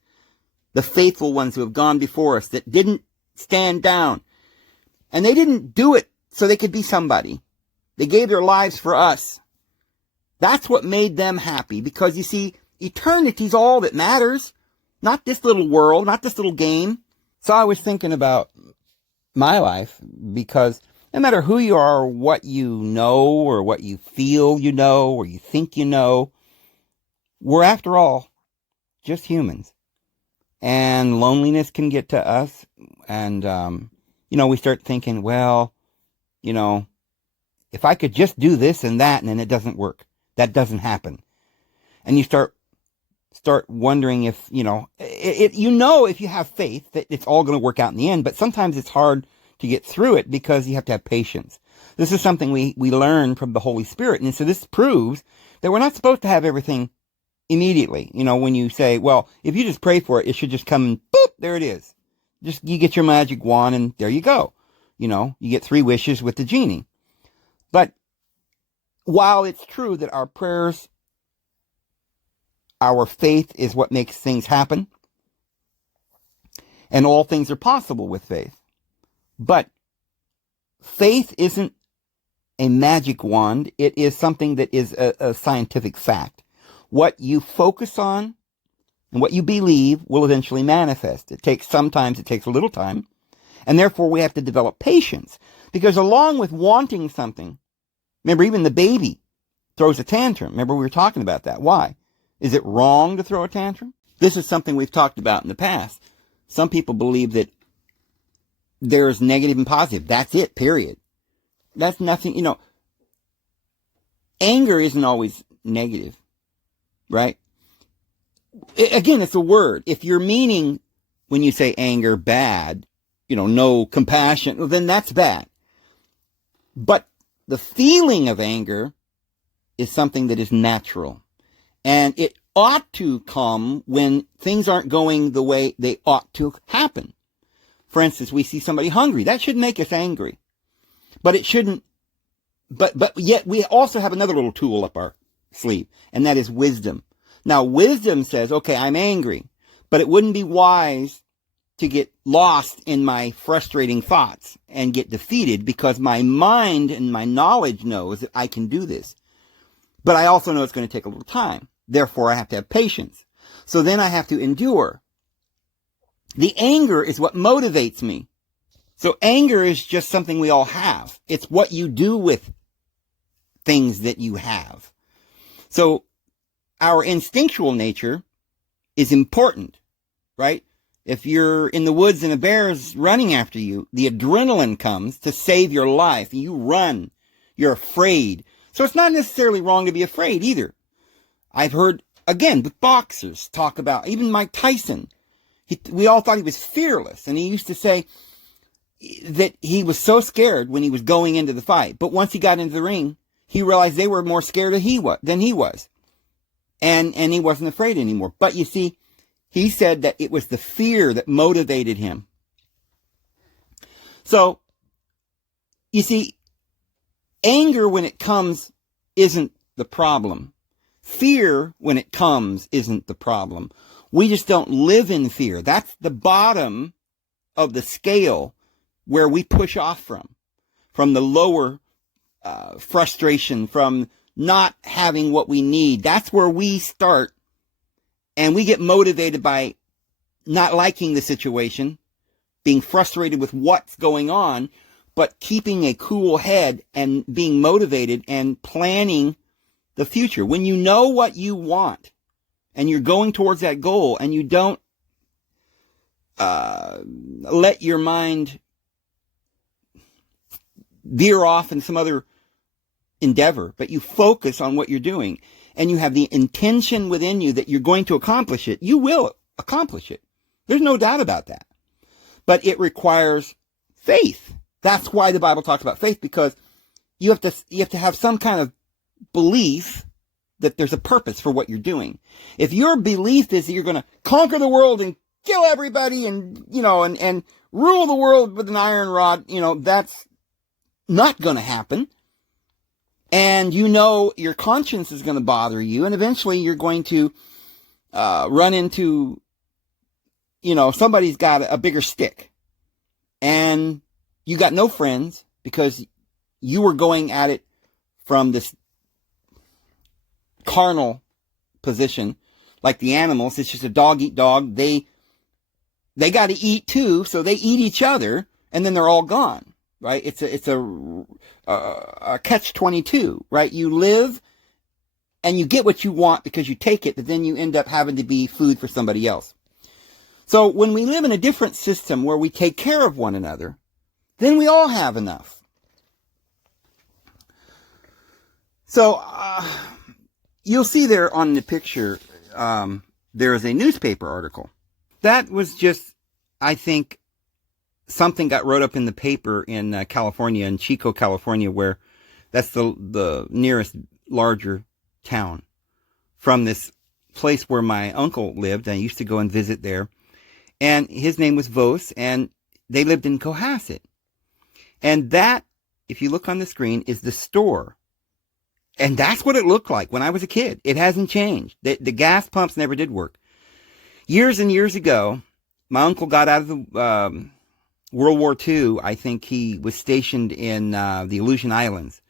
the faithful ones who have gone before us that didn't stand down. And they didn't do it so they could be somebody. They gave their lives for us. That's what made them happy, because you see, eternity's all that matters. Not this little world, not this little game. So I was thinking about my life, because no matter who you are, or what you know, or what you feel you know, or you think you know, we're, after all, just humans. And loneliness can get to us. And, we start thinking, well, if I could just do this and that, and then it doesn't work. That doesn't happen. And you start wondering if, if you have faith that it's all going to work out in the end. But sometimes it's hard to get through it because you have to have patience. This is something we learn from the Holy Spirit. And so this proves that we're not supposed to have everything immediately. When you say, well, if you just pray for it, it should just come and boop, there it is. Just, you get your magic wand and there you go. You get 3 wishes with the genie. But while it's true that our prayers, our faith is what makes things happen, and all things are possible with faith. But faith isn't a magic wand. It is something that is a scientific fact. What you focus on and what you believe will eventually manifest. Sometimes it takes a little time, and therefore we have to develop patience. Because along with wanting something, remember, even the baby throws a tantrum. Remember, we were talking about that. Why? Is it wrong to throw a tantrum? This is something we've talked about in the past. Some people believe that there's negative and positive. That's it, period. That's nothing, anger isn't always negative, right? Again, it's a word. If you're meaning, when you say anger, bad, no compassion, well, then that's bad. But the feeling of anger is something that is natural. And it ought to come when things aren't going the way they ought to happen. For instance, we see somebody hungry. That should make us angry. But it shouldn't. But yet we also have another little tool up our sleeve, and that is wisdom. Now, wisdom says, okay, I'm angry, but it wouldn't be wise to get lost in my frustrating thoughts and get defeated, because my mind and my knowledge knows that I can do this. But I also know it's going to take a little time. Therefore, I have to have patience. So then I have to endure. The anger is what motivates me. So anger is just something we all have. It's what you do with things that you have. So our instinctual nature is important, right? If you're in the woods and a bear is running after you, the adrenaline comes to save your life. You run. You're afraid. So it's not necessarily wrong to be afraid either. I've heard, again, with boxers talk about, even Mike Tyson, we all thought he was fearless. And he used to say that he was so scared when he was going into the fight. But once he got into the ring, he realized they were more scared than he was. And he wasn't afraid anymore. But you see, he said that it was the fear that motivated him. So, you see, anger when it comes isn't the problem. Fear when it comes isn't the problem. We just don't live in fear. That's the bottom of the scale where we push off from the lower frustration, from not having what we need. That's where we start, and we get motivated by not liking the situation, being frustrated with what's going on, but keeping a cool head and being motivated and planning the future. When you know what you want and you're going towards that goal, and you don't let your mind veer off in some other endeavor, but you focus on what you're doing, and you have the intention within you that you're going to accomplish it, you will accomplish it. There's no doubt about that. But it requires faith. That's why the Bible talks about faith, because you have to have some kind of belief that there's a purpose for what you're doing. If your belief is that you're going to conquer the world and kill everybody and rule the world with an iron rod, that's not going to happen. And your conscience is going to bother you, and eventually you're going to run into, somebody's got a bigger stick, and you got no friends because you were going at it from this carnal position, like the animals. It's just a dog eat dog. They got to eat too, so they eat each other, and then they're all gone. Right? It's a catch-22, right? You live and you get what you want because you take it, but then you end up having to be food for somebody else. So when we live in a different system where we take care of one another, then we all have enough. So you'll see there on the picture, there is a newspaper article. That was just, I think, something got wrote up in the paper in California, in Chico, California, where that's the nearest larger town from this place where my uncle lived. I used to go and visit there. And his name was Vos, and they lived in Cohasset. And that, if you look on the screen, is the store. And that's what it looked like when I was a kid. It hasn't changed. The gas pumps never did work. Years and years ago, my uncle got out of the World War II. I think he was stationed in the Aleutian Islands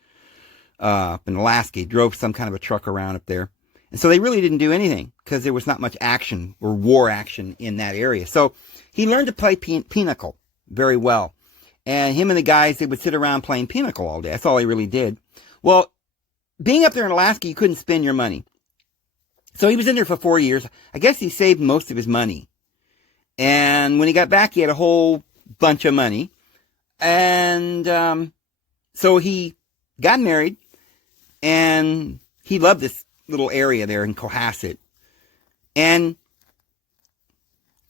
up in Alaska. He drove some kind of a truck around up there. And so they really didn't do anything because there was not much action or war action in that area. So he learned to play pinochle very well. And him and the guys, they would sit around playing pinochle all day. That's all he really did. Well, being up there in Alaska, you couldn't spend your money. So he was in there for 4 years. I guess he saved most of his money. And when he got back, he had a whole bunch of money. And so he got married, and he loved this little area there in Cohasset. And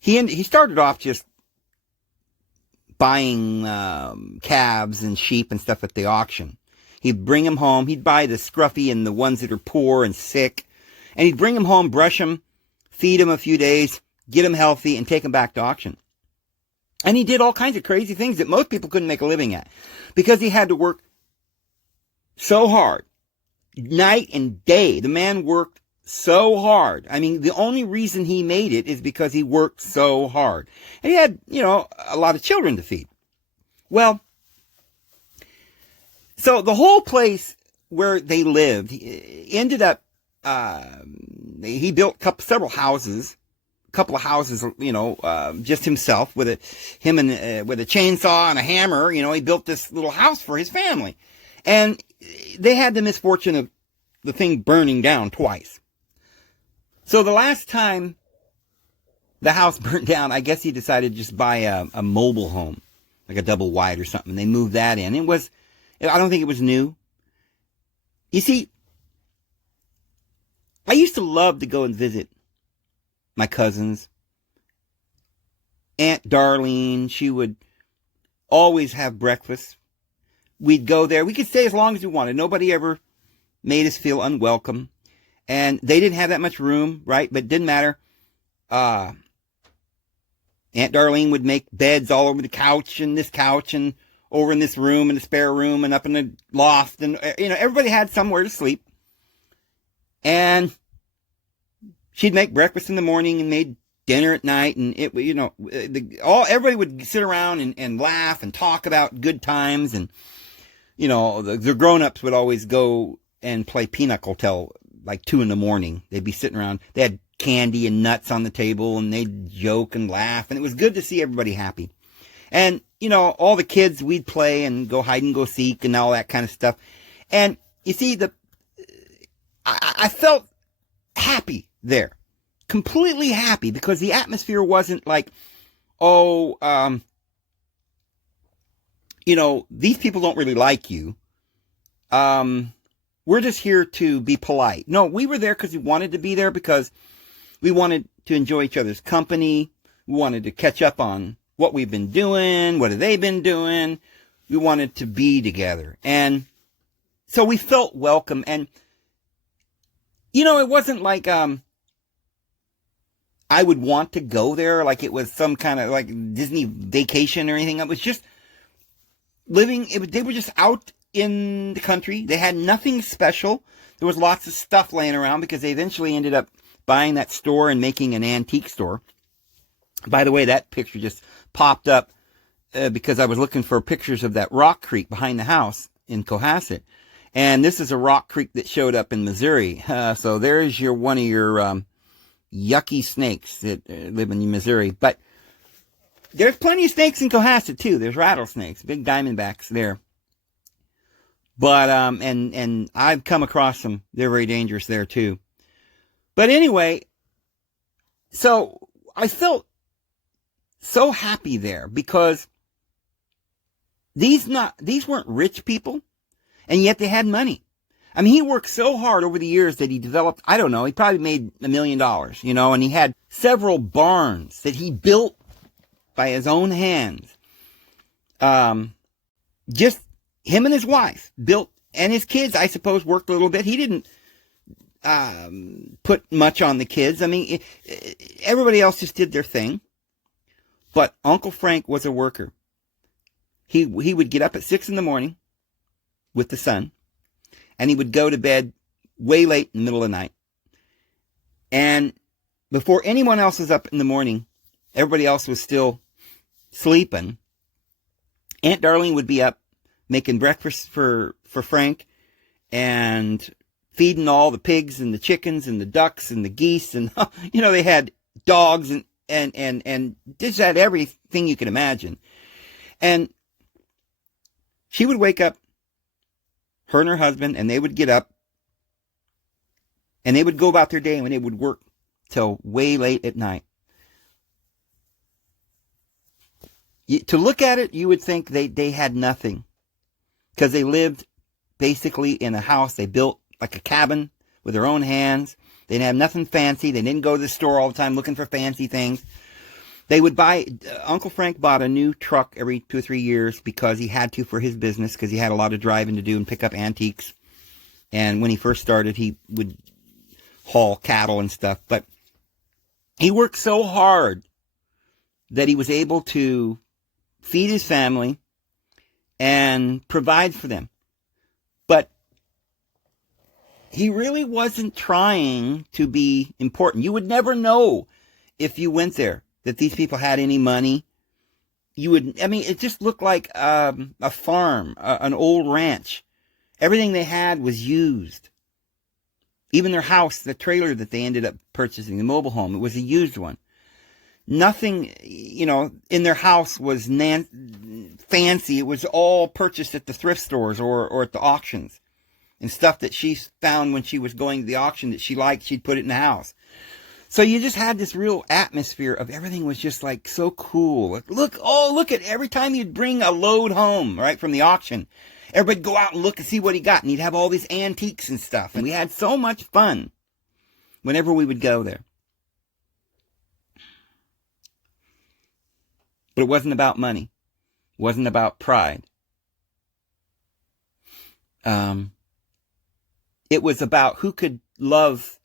he started off just buying calves and sheep and stuff at the auction. He'd bring them home. He'd buy the scruffy and the ones that are poor and sick. And he'd bring them home, brush them, feed them a few days, get them healthy, and take them back to auction. And he did all kinds of crazy things that most people couldn't make a living at, because he had to work so hard, night and day. The man worked so hard. I mean, the only reason he made it is because he worked so hard. And he had, a lot of children to feed. Well, so the whole place where they lived, he ended up, he built several houses. Couple of houses, just himself with a chainsaw and a hammer. He built this little house for his family, and they had the misfortune of the thing burning down twice. So the last time the house burnt down, I guess he decided to just buy a mobile home, like a double wide or something. They moved that in. I don't think it was new. You see, I used to love to go and visit my cousins. Aunt Darlene, she would always have breakfast. We'd go there. We could stay as long as we wanted. Nobody ever made us feel unwelcome. And they didn't have that much room, right? But it didn't matter. Aunt Darlene would make beds all over the couch and this couch and over in this room and the spare room and up in the loft. And, everybody had somewhere to sleep. And she'd make breakfast in the morning and made dinner at night, and everybody would sit around and laugh and talk about good times, and the grown-ups would always go and play pinochle till like 2 a.m. They'd be sitting around. They had candy and nuts on the table, and they'd joke and laugh, and it was good to see everybody happy. And all the kids, we'd play and go hide and go seek and all that kind of stuff. And you see, I felt happy there. Completely happy, because the atmosphere wasn't like, these people don't really like you. We're just here to be polite. No, we were there because we wanted to be there, because we wanted to enjoy each other's company. We wanted to catch up on what we've been doing. What have they been doing? We wanted to be together. And so we felt welcome. And, it wasn't like, I would want to go there like it was some kind of like Disney vacation or anything. It was just living. They were just out in the country. They had nothing special. There was lots of stuff laying around, because they eventually ended up buying that store and making an antique store. By the way, that picture just popped up because I was looking for pictures of that rock creek behind the house in Cohasset. And this is a rock creek that showed up in Missouri. So there's one of your yucky snakes that live in Missouri. But there's plenty of snakes in Cohasset too. There's rattlesnakes, big diamondbacks there. But and I've come across them. They're very dangerous there too. But anyway, so I felt so happy there, because these weren't rich people, and yet they had money. I mean, he worked so hard over the years that he developed, I don't know, he probably made $1 million, and he had several barns that he built by his own hands. Just him and his wife built, and his kids, I suppose, worked a little bit. He didn't put much on the kids. I mean, everybody else just did their thing. But Uncle Frank was a worker. He would get up at 6 a.m. with the sun, and he would go to bed way late in the middle of the night. And before anyone else was up in the morning, everybody else was still sleeping. Aunt Darlene would be up making breakfast for Frank and feeding all the pigs and the chickens and the ducks and the geese. And, they had dogs and just had everything you could imagine. And she would wake up, her and her husband, and they would get up And they would go about their day and they would work till way late at night. To look at it, you would think they had nothing, because they lived basically in a house they built like a cabin with their own hands. They didn't have nothing fancy. They didn't go to the store all the time looking for fancy things. They would buy, Uncle Frank bought a new truck every 2 or 3 years because he had to for his business, because he had a lot of driving to do and pick up antiques. And when he first started, he would haul cattle and stuff. But he worked so hard that he was able to feed his family and provide for them. But he really wasn't trying to be important. You would never know if you went there that these people had any money. It just looked like a farm, an old ranch. Everything they had was used. Even their house, the trailer that they ended up purchasing, the mobile home, it was a used one. Nothing, in their house was fancy. It was all purchased at the thrift stores or at the auctions. And stuff that she found when she was going to the auction that she liked, she'd put it in the house. So you just had this real atmosphere of everything was just like so cool. Like, look at every time you'd bring a load home, right, from the auction. Everybody'd go out and look and see what he got. And he'd have all these antiques and stuff. And we had so much fun whenever we would go there. But it wasn't about money. It wasn't about pride. It was about who could love.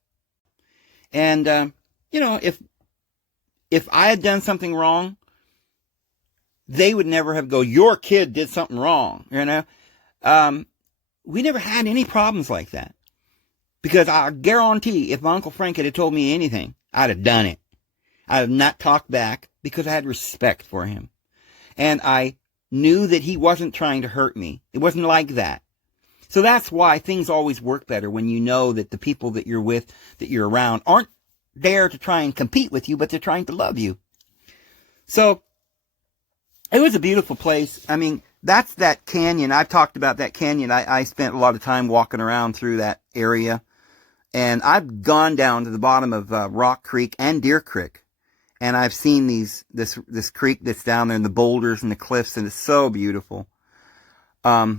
And, if I had done something wrong, they would never have go, your kid did something wrong, We never had any problems like that. Because I guarantee if my Uncle Frank had told me anything, I'd have done it. I'd have not talked back because I had respect for him. And I knew that he wasn't trying to hurt me. It wasn't like that. So that's why things always work better when you know that the people that you're with, that you're around, aren't there to try and compete with you, but they're trying to love you. So it was a beautiful place. I mean, that's that canyon. I've talked about that canyon. I spent a lot of time walking around through that area. And I've gone down to the bottom of Rock Creek and Deer Creek. And I've seen this creek that's down there and the boulders and the cliffs, and it's so beautiful. But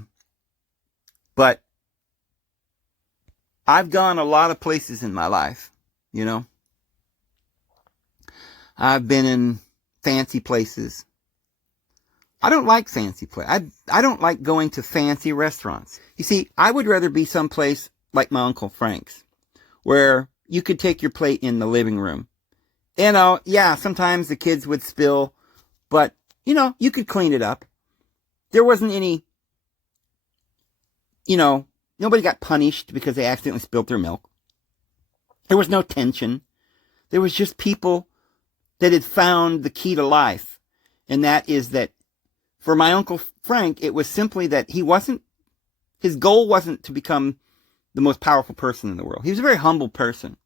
I've gone a lot of places in my life, I've been in fancy places. I don't like fancy places. I don't like going to fancy restaurants. You see, I would rather be someplace like my Uncle Frank's, where you could take your plate in the living room. Sometimes the kids would spill, but, you could clean it up. There wasn't any, nobody got punished because they accidentally spilled their milk. There was no tension. There was just people that had found the key to life. And that is that for my Uncle Frank, it was simply that his goal wasn't to become the most powerful person in the world. He was a very humble person.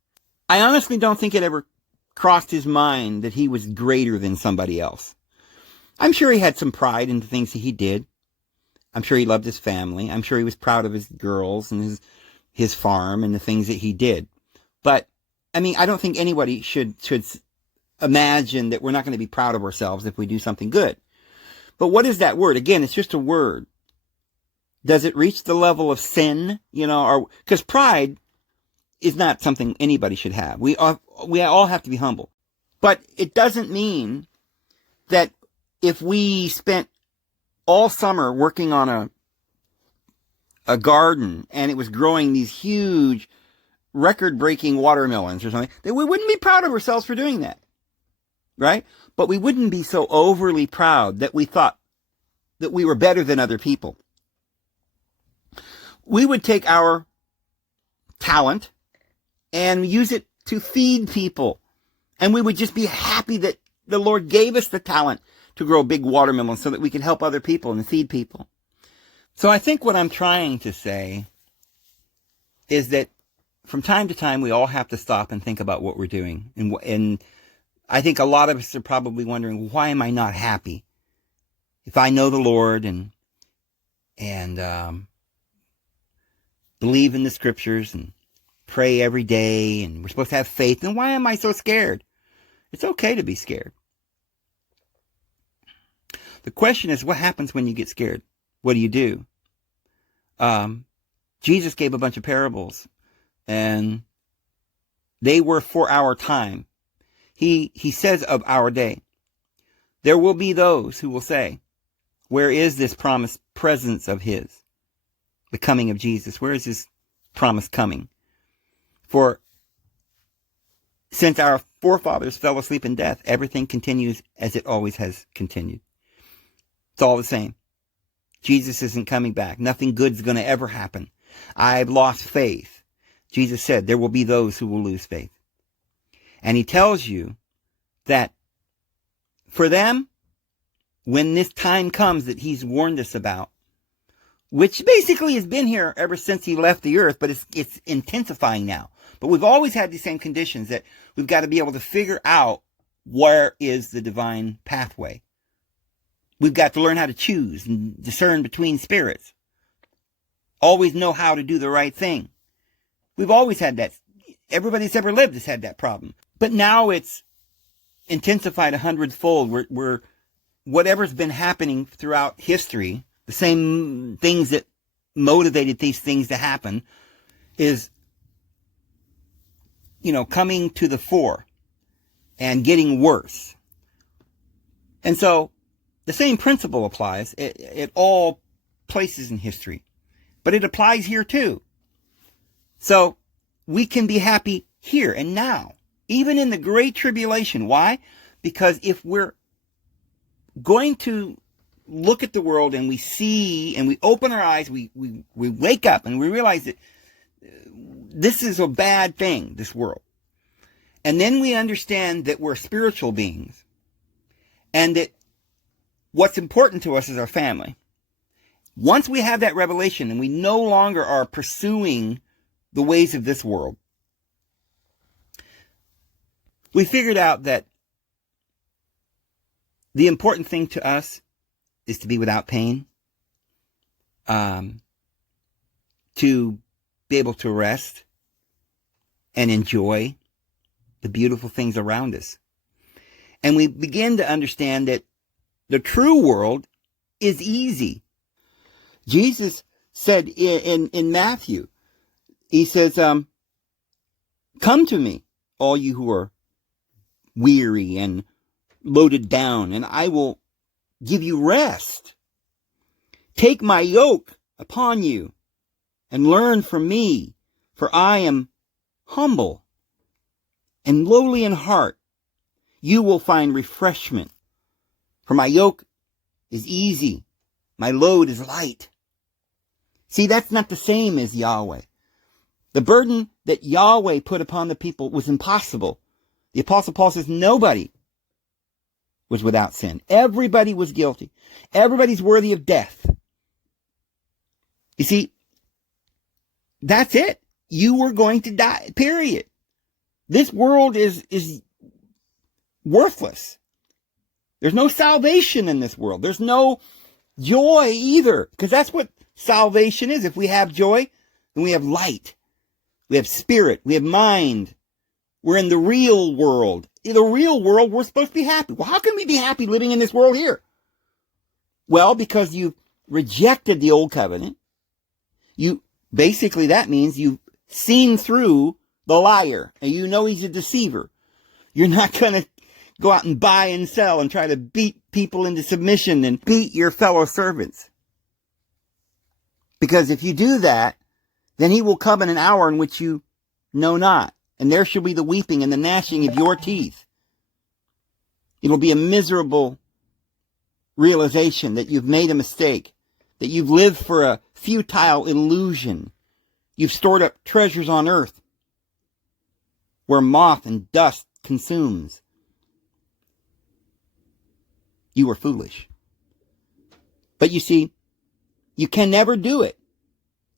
I honestly don't think it ever crossed his mind that he was greater than somebody else. I'm sure he had some pride in the things that he did. I'm sure he loved his family. I'm sure he was proud of his girls and his farm and the things that he did. But, I don't think anybody should imagine that we're not going to be proud of ourselves if we do something good. But what is that word? Again, it's just a word. Does it reach the level of sin? Because pride is not something anybody should have. We all have to be humble. But it doesn't mean that if we spent all summer working on a garden and it was growing these huge record-breaking watermelons or something, that we wouldn't be proud of ourselves for doing that. Right? But we wouldn't be so overly proud that we thought that we were better than other people. We would take our talent and use it to feed people. And we would just be happy that the Lord gave us the talent to grow big watermelons so that we can help other people and feed people. So I think what I'm trying to say is that from time to time, we all have to stop and think about what we're doing. And I think a lot of us are probably wondering, why am I not happy? If I know the Lord and believe in the scriptures and pray every day, and we're supposed to have faith. And why am I so scared? It's okay to be scared. The question is, what happens when you get scared? What do you do? Jesus gave a bunch of parables, and they were for our time. He says of our day, there will be those who will say, where is this promised presence of his? The coming of Jesus. Where is his promised coming? For since our forefathers fell asleep in death, everything continues as it always has continued. It's all the same. Jesus isn't coming back. Nothing good's going to ever happen. I've lost faith. Jesus said there will be those who will lose faith. And he tells you that for them, when this time comes that he's warned us about, which basically has been here ever since he left the earth, but it's intensifying now. But we've always had these same conditions that we've got to be able to figure out where is the divine pathway. We've got to learn how to choose and discern between spirits. Always know how to do the right thing. We've always had that. Everybody that's ever lived has had that problem. But now it's intensified 100-fold. We're whatever's been happening throughout history, the same things that motivated these things to happen is, coming to the fore and getting worse. And so the same principle applies at all places in history, but it applies here too. So we can be happy here and now, even in the great tribulation. Why? Because if we're going to look at the world and we see and we open our eyes, we wake up and we realize that this is a bad thing, this world. And then we understand that we're spiritual beings and that what's important to us is our family. Once we have that revelation and we no longer are pursuing the ways of this world, we figured out that the important thing to us is to be without pain, to be able to rest and enjoy the beautiful things around us. And we begin to understand that the true world is easy. Jesus said in Matthew, he says, come to me, all you who are weary and loaded down, and I will give you rest. Take my yoke upon you and learn from me, for I am humble and lowly in heart. You will find refreshment, for my yoke is easy, my load is light. See, that's not the same as Yahweh. The burden that Yahweh put upon the people was impossible. The Apostle Paul says nobody was without sin. Everybody was guilty. Everybody's worthy of death. You see, that's it. You were going to die, period. This world is worthless. There's no salvation in this world. There's no joy either, because that's what salvation is. If we have joy, then we have light. We have spirit. We have mind. We're in the real world. In the real world, we're supposed to be happy. Well, how can we be happy living in this world here? Well, because you've rejected the old covenant. Basically, that means you've seen through the liar, and you know he's a deceiver. You're not going to go out and buy and sell and try to beat people into submission and beat your fellow servants. Because if you do that, then he will come in an hour in which you know not. And there shall be the weeping and the gnashing of your teeth. It'll be a miserable realization that you've made a mistake, that you've lived for a futile illusion. You've stored up treasures on earth where moth and dust consumes. You were foolish. But you see, you can never do it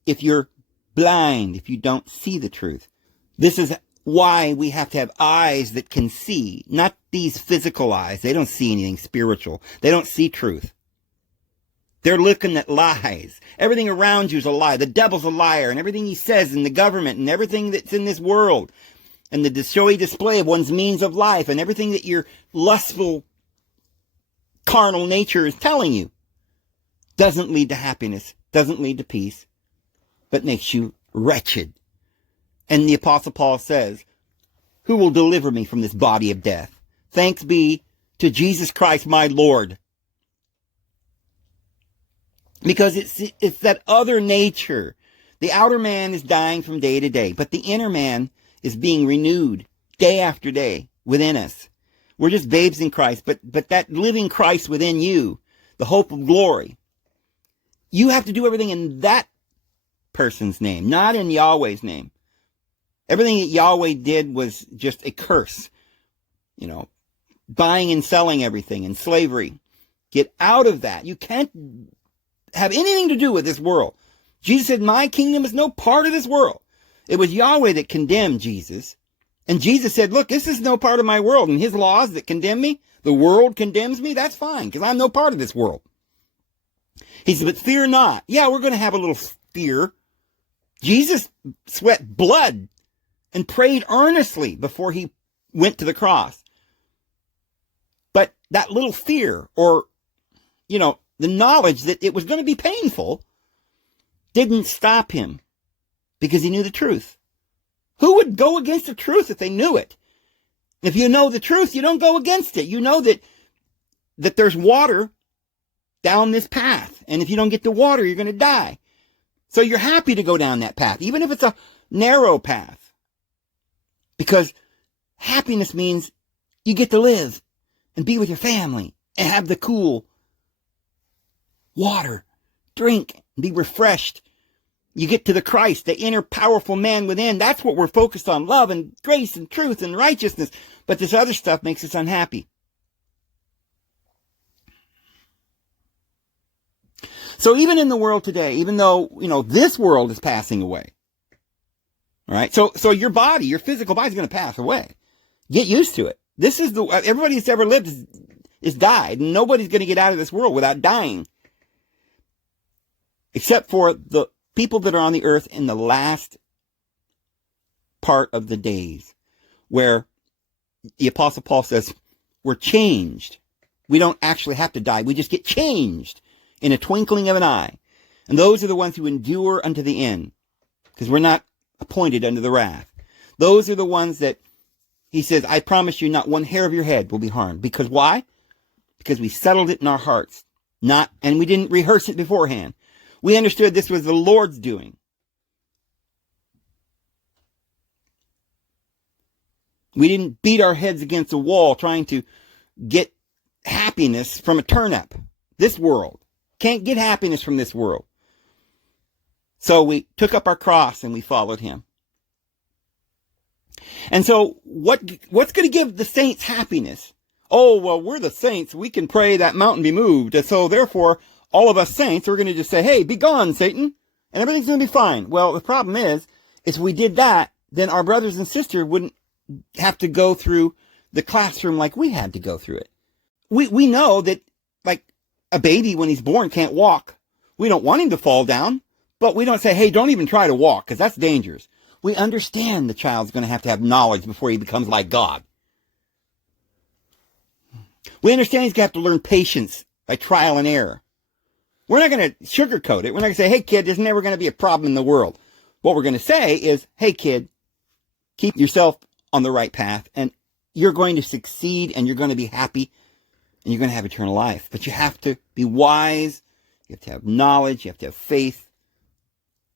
if you're blind, if you don't see the truth. This is why we have to have eyes that can see, not these physical eyes. They don't see anything spiritual. They don't see truth. They're looking at lies. Everything around you is a lie. The devil's a liar, and everything he says in the government and everything that's in this world and the showy display of one's means of life and everything that your lustful carnal nature is telling you doesn't lead to happiness, doesn't lead to peace, but makes you wretched. And the Apostle Paul says, who will deliver me from this body of death? Thanks be to Jesus Christ, my Lord. Because it's that other nature. The outer man is dying from day to day, but the inner man is being renewed day after day within us. We're just babes in Christ, but that living Christ within you, the hope of glory, you have to do everything in that person's name, not in Yahweh's name. Everything that Yahweh did was just a curse. Buying and selling everything and slavery. Get out of that. You can't have anything to do with this world. Jesus said, my kingdom is no part of this world. It was Yahweh that condemned Jesus. And Jesus said, look, this is no part of my world. And his laws that condemn me, the world condemns me, that's fine, because I'm no part of this world. He said, but fear not. Yeah, we're going to have a little fear. Jesus sweat blood and prayed earnestly before he went to the cross. But that little fear, or, the knowledge that it was going to be painful, didn't stop him because he knew the truth. Who would go against the truth if they knew it? If you know the truth, you don't go against it. You know that there's water down this path. And if you don't get the water, you're going to die. So you're happy to go down that path, even if it's a narrow path. Because happiness means you get to live and be with your family and have the cool water, drink, and be refreshed. You get to the Christ, the inner powerful man within. That's what we're focused on, love and grace and truth and righteousness. But this other stuff makes us unhappy. So even in the world today, even though, this world is passing away, all right? So your body, your physical body is going to pass away. Get used to it. This is everybody that's ever lived is died. Nobody's going to get out of this world without dying. Except for the people that are on the earth in the last part of the days, where the Apostle Paul says, we're changed. We don't actually have to die. We just get changed in a twinkling of an eye. And those are the ones who endure unto the end, because we're not appointed unto the wrath. Those are the ones that he says, I promise you not one hair of your head will be harmed. Because why? Because we settled it in our hearts. And we didn't rehearse it beforehand. We understood this was the Lord's doing. We didn't beat our heads against a wall trying to get happiness from a turnip. This world. Can't get happiness from this world. So we took up our cross and we followed him. And so what's going to give the saints happiness? Oh, well, we're the saints. We can pray that mountain be moved. And so therefore, all of us saints are going to just say, hey, be gone, Satan, and everything's going to be fine. Well, the problem is if we did that, then our brothers and sisters wouldn't have to go through the classroom like we had to go through it. We know that, like, a baby when he's born can't walk. We don't want him to fall down, but we don't say, hey, don't even try to walk, because that's dangerous. We understand the child's going to have knowledge before he becomes like God. We understand he's going to have to learn patience by trial and error. We're not going to sugarcoat it. We're not going to say, hey, kid, there's never going to be a problem in the world. What we're going to say is, hey, kid, keep yourself on the right path, and you're going to succeed, and you're going to be happy, and you're going to have eternal life. But you have to be wise. You have to have knowledge. You have to have faith.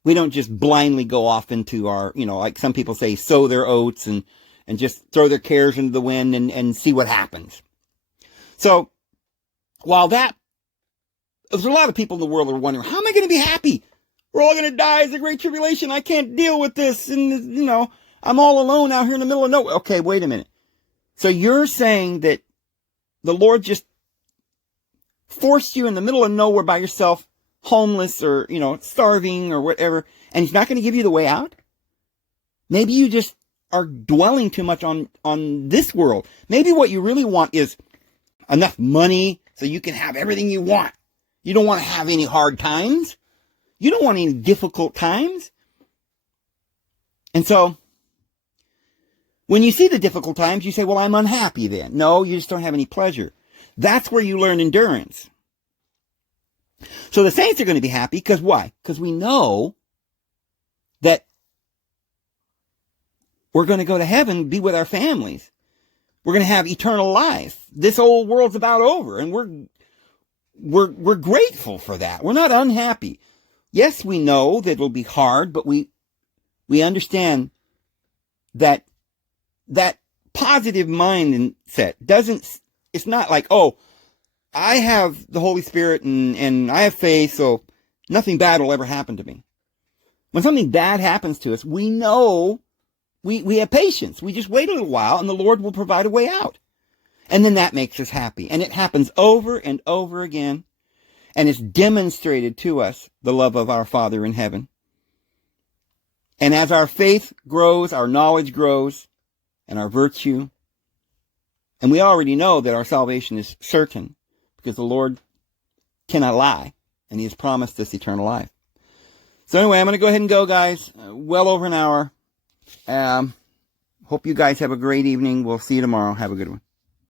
We don't just blindly go off into our, like some people say, sow their oats and just throw their cares into the wind and see what happens. So while there's a lot of people in the world that are wondering, how am I going to be happy? We're all going to die. It's a great tribulation. I can't deal with this. And, I'm all alone out here in the middle of nowhere. Okay, wait a minute. So you're saying that the Lord just forced you in the middle of nowhere by yourself, homeless or, starving or whatever, and he's not going to give you the way out? Maybe you just are dwelling too much on this world. Maybe what you really want is enough money so you can have everything you want. You don't want to have any hard times. You don't want any difficult times. And so, when you see the difficult times, you say, well, I'm unhappy then. No, you just don't have any pleasure. That's where you learn endurance. So the saints are going to be happy because why? Because we know that we're going to go to heaven, be with our families. We're going to have eternal life. This old world's about over, and we're grateful for that. We're not unhappy. Yes, we know that it'll be hard, but we understand that positive mindset it's not like, oh, I have the Holy Spirit and I have faith, so nothing bad will ever happen to me. When something bad happens to us, we know we have patience. We just wait a little while and the Lord will provide a way out. And then that makes us happy. And it happens over and over again. And it's demonstrated to us the love of our Father in heaven. And as our faith grows, our knowledge grows, and our virtue, and we already know that our salvation is certain because the Lord cannot lie, and He has promised us eternal life. So anyway, I'm going to go ahead and go, guys. Well over an hour. Hope you guys have a great evening. We'll see you tomorrow. Have a good one.